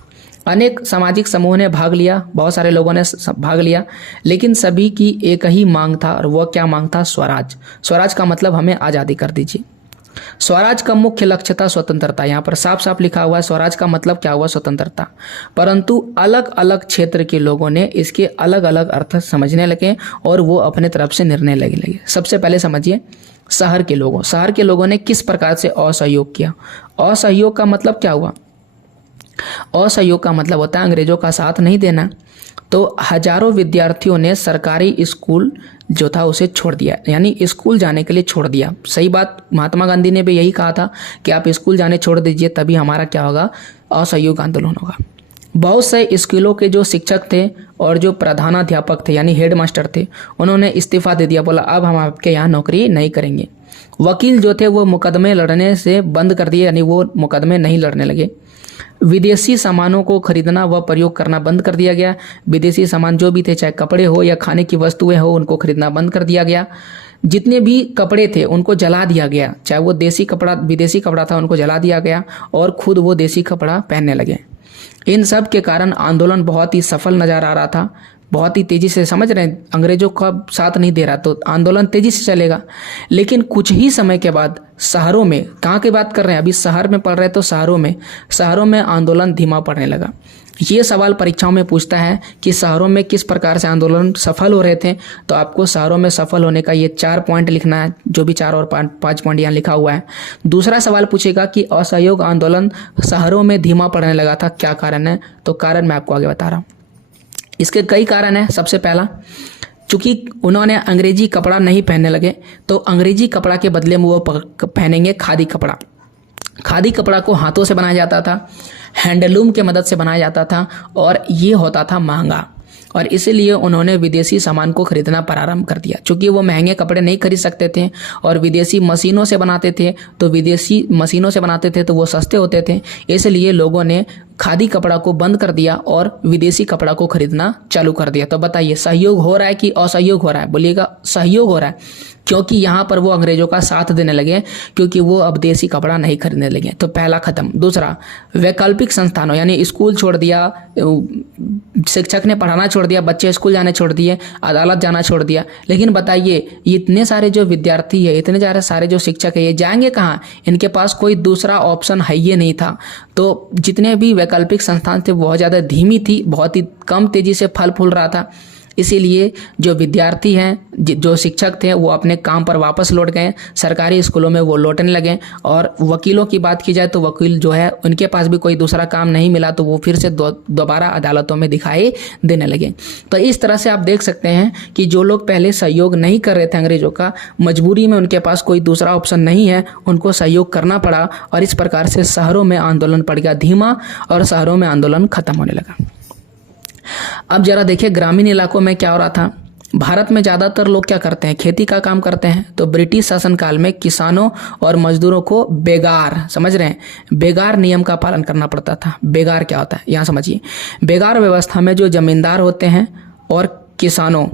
अनेक सामाजिक समूह ने भाग लिया, बहुत सारे लोगों ने भाग लिया, लेकिन सभी की एक ही मांग था। और वह क्या मांग था? स्वराज। स्वराज का मतलब हमें आज़ादी कर दीजिए। स्वराज का मुख्य लक्ष्य था स्वतंत्रता। यहाँ पर साफ साफ लिखा हुआ है स्वराज का मतलब क्या हुआ? स्वतंत्रता। परंतु अलग अलग क्षेत्र के लोगों ने इसके अलग अलग अर्थ समझने लगे और वो अपने तरफ से निर्णय लगे। सबसे पहले समझिए शहर के लोगों ने किस प्रकार से असहयोग किया। असहयोग का मतलब क्या हुआ? असहयोग का मतलब होता है अंग्रेजों का साथ नहीं देना। तो हजारों विद्यार्थियों ने सरकारी स्कूल जो था उसे छोड़ दिया, यानी स्कूल जाने के लिए छोड़ दिया। सही बात, महात्मा गांधी ने भी यही कहा था कि आप स्कूल जाने छोड़ दीजिए, तभी हमारा क्या होगा? असहयोग आंदोलन होगा। बहुत से स्कूलों के जो शिक्षक थे और जो प्रधानाध्यापक थे यानी हेडमास्टर थे, उन्होंने इस्तीफा दे दिया, बोला अब हम आपके यहाँ नौकरी नहीं करेंगे। वकील जो थे वो मुकदमे लड़ने से बंद कर दिए, यानी वो मुकदमे नहीं लड़ने लगे। विदेशी सामानों को खरीदना व प्रयोग करना बंद कर दिया गया। विदेशी सामान जो भी थे, चाहे कपड़े हो या खाने की वस्तुएं हो, उनको खरीदना बंद कर दिया गया। जितने भी कपड़े थे उनको जला दिया गया, चाहे वो देसी कपड़ा विदेशी कपड़ा था उनको जला दिया गया और खुद वो देसी कपड़ा पहनने लगे। इन सब के कारण आंदोलन बहुत ही सफल नजर आ रहा था, बहुत ही तेजी से। समझ रहे हैं, अंग्रेजों का साथ नहीं दे रहा तो आंदोलन तेजी से चलेगा। लेकिन कुछ ही समय के बाद शहरों में, कहाँ की बात कर रहे हैं, अभी शहर में पढ़ रहे हैं, तो शहरों में आंदोलन धीमा पड़ने लगा। ये सवाल परीक्षाओं में पूछता है कि शहरों में किस प्रकार से आंदोलन सफल हो रहे थे। तो आपको शहरों में सफल होने का ये 4 पॉइंट लिखना है, जो भी 4 और 5 पॉइंट यहाँ लिखा हुआ है। दूसरा सवाल पूछेगा कि असहयोग आंदोलन शहरों में धीमा पड़ने लगा था, क्या कारण है? तो कारण मैं आपको आगे बता रहा हूँ। इसके कई कारण हैं। सबसे पहला, चूंकि उन्होंने अंग्रेजी कपड़ा नहीं पहनने लगे, तो अंग्रेजी कपड़ा के बदले में वो पहनेंगे खादी कपड़ा। खादी कपड़ा को हाथों से बनाया जाता था, हैंडलूम के मदद से बनाया जाता था और ये होता था महंगा, और इसीलिए उन्होंने विदेशी सामान को खरीदना प्रारंभ कर दिया। चूंकि वो महंगे कपड़े नहीं खरीद सकते थे और विदेशी मशीनों से बनाते थे, तो वो सस्ते होते थे, इसलिए लोगों ने खादी कपड़ा को बंद कर दिया और विदेशी कपड़ा को खरीदना चालू कर दिया। तो बताइए सहयोग हो रहा है कि असहयोग हो रहा है? बोलिएगा सहयोग हो रहा है, क्योंकि यहाँ पर वो अंग्रेजों का साथ देने लगे, क्योंकि वो अब देसी कपड़ा नहीं खरीदने लगे। तो पहला खत्म। दूसरा, वैकल्पिक संस्थानों यानी स्कूल छोड़ दिया, शिक्षक ने पढ़ाना छोड़ दिया, बच्चे स्कूल जाने छोड़ दिए, अदालत जाना छोड़ दिया। लेकिन बताइए इतने सारे जो विद्यार्थी है, इतने सारे जो शिक्षक है, ये जाएंगे कहाँ? इनके पास कोई दूसरा ऑप्शन है ही नहीं था। तो जितने भी वैकल्पिक संस्थान थे बहुत ज़्यादा धीमी थी, बहुत ही कम तेजी से फल फूल रहा था। इसीलिए जो विद्यार्थी हैं, जो शिक्षक थे, वो अपने काम पर वापस लौट गए, सरकारी स्कूलों में वो लौटने लगे। और वकीलों की बात की जाए तो वकील जो है उनके पास भी कोई दूसरा काम नहीं मिला, तो वो फिर से दोबारा अदालतों में दिखाई देने लगे। तो इस तरह से आप देख सकते हैं कि जो लोग पहले सहयोग नहीं कर रहे थे अंग्रेजों का, मजबूरी में उनके पास कोई दूसरा ऑप्शन नहीं है, उनको सहयोग करना पड़ा और इस प्रकार से शहरों में आंदोलन पड़ गया धीमा और शहरों में आंदोलन खत्म होने लगा। अब जरा देखिए ग्रामीण इलाकों में क्या हो रहा था। भारत में ज़्यादातर लोग क्या करते हैं? खेती का काम करते हैं। तो ब्रिटिश शासनकाल में किसानों और मजदूरों को बेगार, समझ रहे हैं, बेगार नियम का पालन करना पड़ता था। बेगार क्या होता है यहाँ समझिए। बेगार व्यवस्था में जो जमींदार होते हैं और किसानों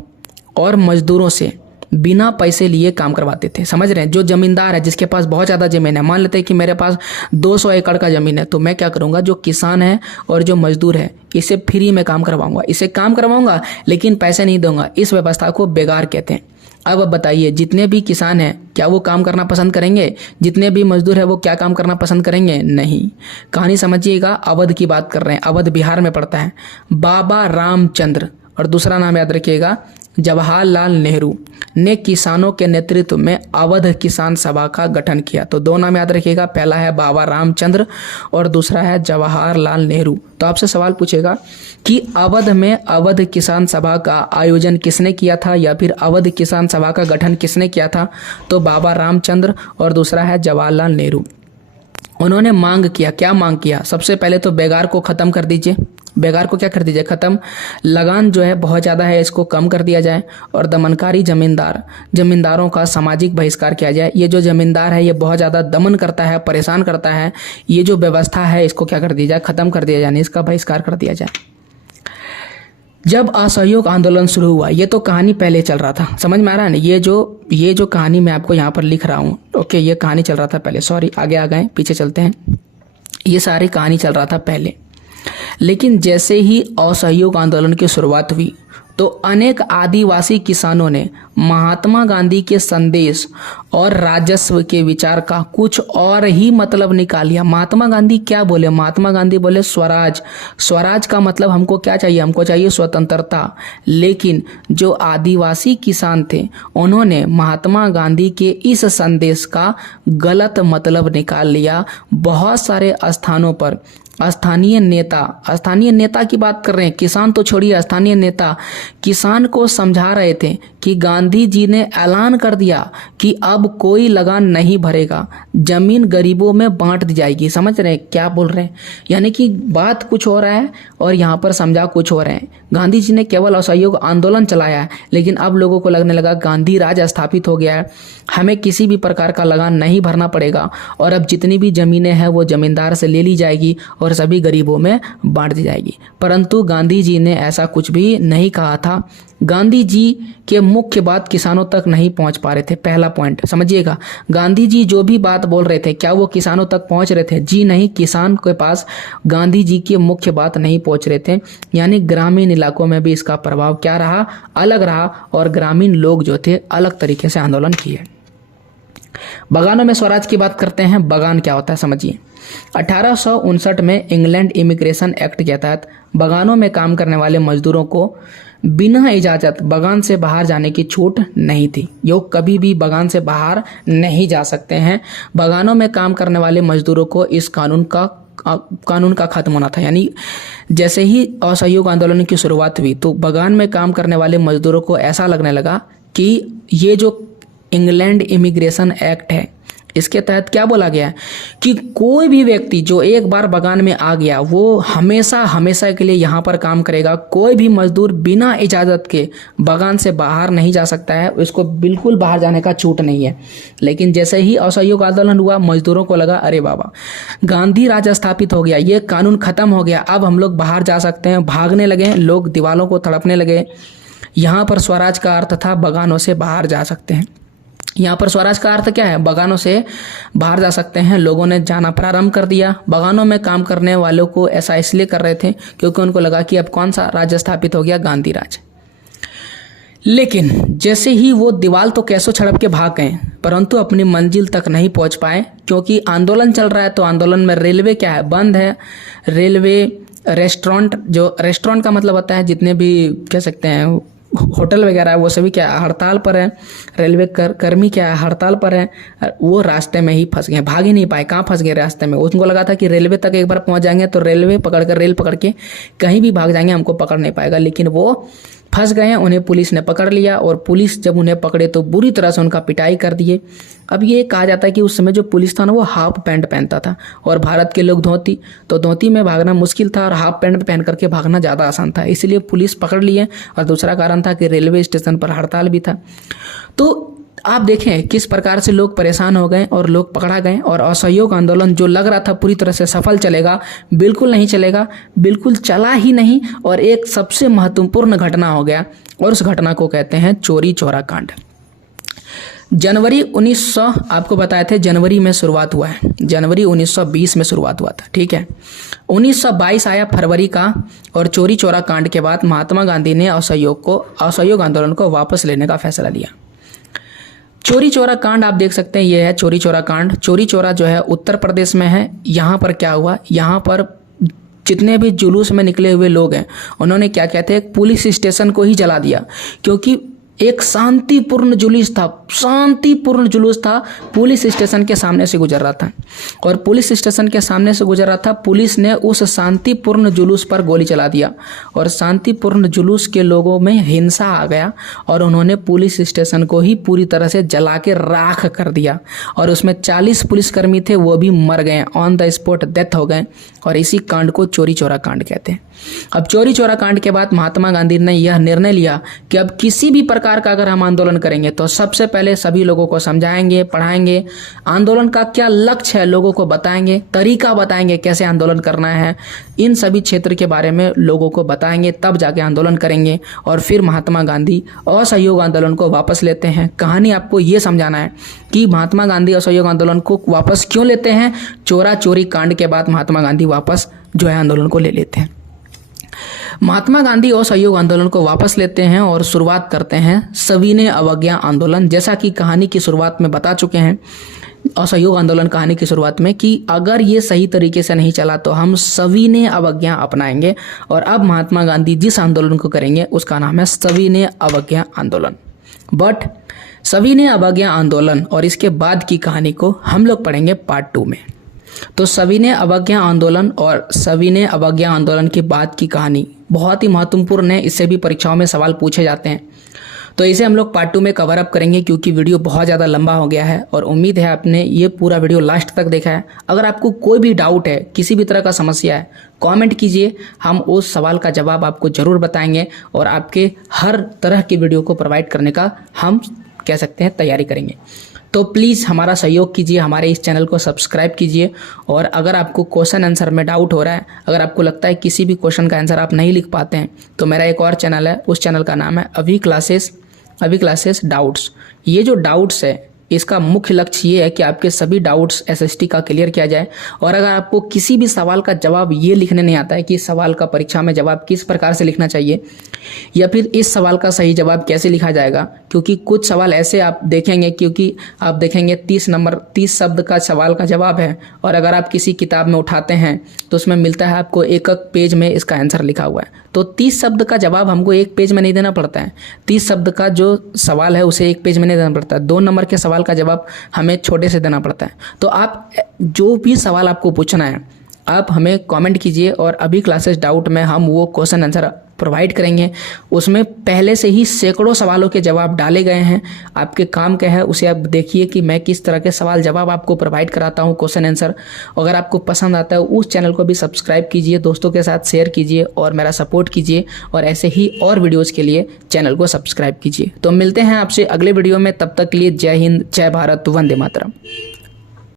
और मजदूरों से बिना पैसे लिए काम करवाते थे। समझ रहे हैं? जो जमींदार है, जिसके पास बहुत ज़्यादा ज़मीन है, मान लेते हैं कि मेरे पास 200 एकड़ का ज़मीन है, तो मैं क्या करूँगा, जो किसान है और जो मजदूर है, इसे फ्री में काम करवाऊंगा, लेकिन पैसे नहीं दूंगा। इस व्यवस्था को बेगार कहते हैं। अब बताइए जितने भी किसान हैं क्या वो काम करना पसंद करेंगे? जितने भी मजदूर है वो क्या काम करना पसंद करेंगे? नहीं। कहानी समझिएगा, अवध की बात कर रहे हैं। अवध बिहार में पड़ता है। बाबा रामचंद्र, और दूसरा नाम याद रखिएगा जवाहरलाल नेहरू ने किसानों के नेतृत्व में अवध किसान सभा का गठन किया। तो दो नाम याद रखिएगा, पहला है बाबा रामचंद्र और दूसरा है जवाहरलाल नेहरू। तो आपसे सवाल पूछेगा कि अवध में अवध किसान सभा का आयोजन किसने किया था या फिर अवध किसान सभा का गठन किसने किया था? तो बाबा रामचंद्र और दूसरा है जवाहरलाल नेहरू। उन्होंने मांग किया, क्या मांग किया? सबसे पहले तो बेगार को ख़त्म कर दीजिए। बेगार को क्या कर दीजिए? ख़त्म। लगान जो है बहुत ज़्यादा है, इसको कम कर दिया जाए। और दमनकारी जमींदारों का सामाजिक बहिष्कार किया जाए। ये जो जमींदार है ये बहुत ज़्यादा दमन करता है, परेशान करता है। ये जो व्यवस्था है इसको क्या कर दिया जाए? ख़त्म कर दिया जाए, इसका बहिष्कार कर दिया जाए। जब असहयोग आंदोलन शुरू हुआ, ये तो कहानी पहले चल रहा था, समझ में आ रहा है ना? ये जो कहानी मैं आपको यहाँ पर लिख रहा हूँ, ओके, ये कहानी चल रहा था पहले। सॉरी, आगे आ गए, पीछे चलते हैं। ये सारी कहानी चल रहा था पहले, लेकिन जैसे ही असहयोग आंदोलन की शुरुआत हुई तो अनेक आदिवासी किसानों ने महात्मा गांधी के संदेश और राजस्व के विचार का कुछ और ही मतलब निकाल लिया। महात्मा गांधी क्या बोले? महात्मा गांधी बोले स्वराज। स्वराज का मतलब हमको क्या चाहिए? हमको चाहिए स्वतंत्रता। लेकिन जो आदिवासी किसान थे उन्होंने महात्मा गांधी के इस संदेश का गलत मतलब निकाल लिया। बहुत सारे स्थानों पर स्थानीय नेता की बात कर रहे हैं, किसान तो छोड़िए, स्थानीय नेता किसान को समझा रहे थे कि गांधी जी ने ऐलान कर दिया कि अब कोई लगान नहीं भरेगा, जमीन गरीबों में बांट दी जाएगी। समझ रहे हैं क्या बोल रहे हैं? यानी कि बात कुछ हो रहा है और यहाँ पर समझा कुछ हो रहे हैं। गांधी जी ने केवल असहयोग आंदोलन चलाया है, लेकिन अब लोगों को लगने लगा गांधी राज स्थापित हो गया है, हमें किसी भी प्रकार का लगान नहीं भरना पड़ेगा और अब जितनी भी जमीनें हैं वो जमींदार से ले ली जाएगी और सभी गरीबों में बांट दी जाएगी। परंतु गांधी जी ने ऐसा कुछ भी नहीं कहा था। गांधी जी के मुख्य बात किसानों तक नहीं पहुंच पा रहे थे। पहला पॉइंट समझिएगा, गांधी जी जो भी बात बोल रहे थे क्या वो किसानों तक पहुंच रहे थे? जी नहीं, किसान के पास गांधी जी की मुख्य बात नहीं पहुंच रहे थे। यानी ग्रामीण इलाकों में भी इसका प्रभाव क्या रहा? अलग रहा, और ग्रामीण लोग जो थे अलग तरीके से आंदोलन किए। बगानों में स्वराज की बात करते हैं। बगान क्या होता है समझिए। 1859 में इंग्लैंड इमिग्रेशन एक्ट के तहत बगानों में काम करने वाले मजदूरों को बिना इजाजत बगान से बाहर जाने की छूट नहीं थी। यो कभी भी बगान से बाहर नहीं जा सकते हैं। बगानों में काम करने वाले मजदूरों को इस कानून का खत्म होना था। यानी जैसे ही असहयोग आंदोलन की शुरुआत हुई तो बगान में काम करने वाले मजदूरों को ऐसा लगने लगा कि ये जो इंग्लैंड इमिग्रेशन एक्ट है इसके तहत क्या बोला गया है कि कोई भी व्यक्ति जो एक बार बगान में आ गया वो हमेशा के लिए यहाँ पर काम करेगा। कोई भी मजदूर बिना इजाज़त के बगान से बाहर नहीं जा सकता है, उसको बिल्कुल बाहर जाने का छूट नहीं है। लेकिन जैसे ही असहयोग आंदोलन हुआ मजदूरों को लगा अरे बाबा गांधी राज स्थापित हो गया, ये कानून खत्म हो गया, अब हम लोग बाहर जा सकते हैं। भागने लगे लोग, दीवालों को तड़पने लगे। यहाँ पर स्वराज का अर्थ था बगानों से बाहर जा सकते हैं। यहाँ पर स्वराज का अर्थ क्या है? बगानों से बाहर जा सकते हैं। लोगों ने जाना प्रारंभ कर दिया। बगानों में काम करने वालों को ऐसा इसलिए कर रहे थे क्योंकि उनको लगा कि अब कौन सा राज्य स्थापित हो गया? गांधी राज। लेकिन जैसे ही वो दीवाल तो कैसों छड़प के भाग गए, परंतु अपनी मंजिल तक नहीं पहुंच पाए क्योंकि आंदोलन चल रहा है। तो आंदोलन में रेलवे क्या है? बंद है। रेलवे, रेस्टोरेंट का मतलब होता है जितने भी कह सकते हैं होटल वगैरह है वो सभी क्या हड़ताल पर है। रेलवे कर्मी क्या है? हड़ताल पर है। वो रास्ते में ही फंस गए, भाग ही नहीं पाए। कहाँ फंस गए? रास्ते में। उनको लगा था कि रेलवे तक एक बार पहुंच जाएंगे तो रेल पकड़ के कहीं भी भाग जाएंगे, हमको पकड़ नहीं पाएगा। लेकिन वो फंस गए हैं। उन्हें पुलिस ने पकड़ लिया और पुलिस जब उन्हें पकड़े तो बुरी तरह से उनका पिटाई कर दिए। अब ये कहा जाता है कि उस समय जो पुलिस था ना वो हाफ पैंट पहनता था और भारत के लोग धोती, तो धोती में भागना मुश्किल था और हाफ पैंट पहन करके भागना ज़्यादा आसान था, इसलिए पुलिस पकड़ लिए। और दूसरा कारण था कि रेलवे स्टेशन पर हड़ताल भी था। तो आप देखें किस प्रकार से लोग परेशान हो गए और लोग पकड़ा गए। और असहयोग आंदोलन जो लग रहा था पूरी तरह से सफल चलेगा, बिल्कुल नहीं चलेगा, बिल्कुल चला ही नहीं। और एक सबसे महत्वपूर्ण घटना हो गया और उस घटना को कहते हैं चौरी चौरा कांड। जनवरी 1900 आपको बताए थे जनवरी में शुरुआत हुआ है, जनवरी 1920 में शुरुआत हुआ था, ठीक है। 1922 आया फरवरी का और चौरी चौरा कांड के बाद महात्मा गांधी ने असहयोग आंदोलन को वापस लेने का फैसला लिया। चौरी चौरा कांड आप देख सकते हैं, ये है चौरी चौरा कांड। चौरी चौरा जो है उत्तर प्रदेश में है। यहाँ पर क्या हुआ? यहाँ पर जितने भी जुलूस में निकले हुए लोग हैं उन्होंने क्या कहते हैं, एक पुलिस स्टेशन को ही जला दिया, क्योंकि एक शांतिपूर्ण जुलूस था, पुलिस स्टेशन के सामने से गुजर रहा था और पुलिस स्टेशन के सामने से गुजर रहा था। पुलिस ने उस शांतिपूर्ण जुलूस पर गोली चला दिया और शांतिपूर्ण जुलूस के लोगों में हिंसा आ गया और उन्होंने पुलिस स्टेशन को ही पूरी तरह से जला के राख कर दिया और उसमें 40 पुलिसकर्मी थे, वो भी मर गए, ऑन द स्पॉट डेथ हो गए और इसी कांड को चोरी चोरा कांड कहते हैं। अब चोरी चोरा कांड के बाद महात्मा गांधी ने यह निर्णय लिया कि अब किसी भी प्रकार का अगर हम आंदोलन करेंगे तो सबसे पहले सभी लोगों को समझाएंगे, पढ़ाएंगे, आंदोलन का क्या लक्ष्य है लोगों को बताएंगे, तरीका बताएंगे कैसे आंदोलन करना है, इन सभी क्षेत्र के बारे में लोगों को बताएंगे, तब जाके आंदोलन करेंगे। और फिर महात्मा गांधी असहयोग आंदोलन को वापस लेते हैं। कहानी आपको ये समझाना है कि महात्मा गांधी असहयोग आंदोलन को वापस क्यों लेते हैं। चोरा चोरी कांड के बाद महात्मा गांधी वापस जो है आंदोलन को ले लेते हैं। महात्मा गांधी असहयोग आंदोलन को वापस लेते हैं और शुरुआत करते हैं सविनय अवज्ञा आंदोलन। जैसा कि कहानी की शुरुआत में बता चुके हैं, असहयोग आंदोलन कहानी की शुरुआत में, कि अगर ये सही तरीके से नहीं चला तो हम सविनय अवज्ञा अपनाएंगे। और अब महात्मा गांधी जिस आंदोलन को करेंगे उसका नाम है सविनय अवज्ञा आंदोलन। बट सविनय अवज्ञा आंदोलन और इसके बाद की कहानी को हम लोग पढ़ेंगे पार्ट 2 में। तो सविनय अवज्ञा आंदोलन और सविनय अवज्ञा आंदोलन के बाद की कहानी बहुत ही महत्वपूर्ण है, इससे भी परीक्षाओं में सवाल पूछे जाते हैं। तो इसे हम लोग पार्ट 2 में कवर अप करेंगे, क्योंकि वीडियो बहुत ज़्यादा लंबा हो गया है और उम्मीद है आपने ये पूरा वीडियो लास्ट तक देखा है। अगर आपको कोई भी डाउट है, किसी भी तरह का समस्या है, कमेंट कीजिए, हम उस सवाल का जवाब आपको ज़रूर बताएंगे और आपके हर तरह की वीडियो को प्रोवाइड करने का हम कह सकते हैं तैयारी करेंगे। तो प्लीज़ हमारा सहयोग कीजिए, हमारे इस चैनल को सब्सक्राइब कीजिए। और अगर आपको क्वेश्चन आंसर में डाउट हो रहा है, अगर आपको लगता है किसी भी क्वेश्चन का आंसर आप नहीं लिख पाते हैं, तो मेरा एक और चैनल है, उस चैनल का नाम है अभी क्लासेस डाउट्स। ये जो डाउट्स है इसका मुख्य लक्ष्य ये है कि आपके सभी डाउट्स एसएसटी का क्लियर किया जाए। और अगर आपको किसी भी सवाल का जवाब ये लिखने नहीं आता है कि इस सवाल का परीक्षा में जवाब किस प्रकार से लिखना चाहिए या फिर इस सवाल का सही जवाब कैसे लिखा जाएगा, क्योंकि कुछ सवाल ऐसे आप देखेंगे, क्योंकि आप देखेंगे 30 शब्द का सवाल का जवाब है और अगर आप किसी किताब में उठाते हैं तो उसमें मिलता है आपको एक पेज में इसका आंसर लिखा हुआ है। तो 30 शब्द का जवाब हमको एक पेज में नहीं देना पड़ता है, 30 शब्द का जो सवाल है उसे एक पेज में नहीं देना पड़ता है, 2 नंबर के सवाल का जवाब हमें छोटे से देना पड़ता है। तो आप जो भी सवाल आपको पूछना है आप हमें कमेंट कीजिए और अभी क्लासेस डाउट में हम वो क्वेश्चन आंसर प्रोवाइड करेंगे। उसमें पहले से ही सैकड़ों सवालों के जवाब डाले गए हैं। आपके काम क्या है उसे आप देखिए कि मैं किस तरह के सवाल जवाब आपको प्रोवाइड कराता हूँ, क्वेश्चन आंसर। अगर आपको पसंद आता है उस चैनल को भी सब्सक्राइब कीजिए, दोस्तों के साथ शेयर कीजिए और मेरा सपोर्ट कीजिए और ऐसे ही और वीडियोज़ के लिए चैनल को सब्सक्राइब कीजिए। तो मिलते हैं आपसे अगले वीडियो में, तब तक के लिए जय हिंद, जय भारत, वंदे मातरम।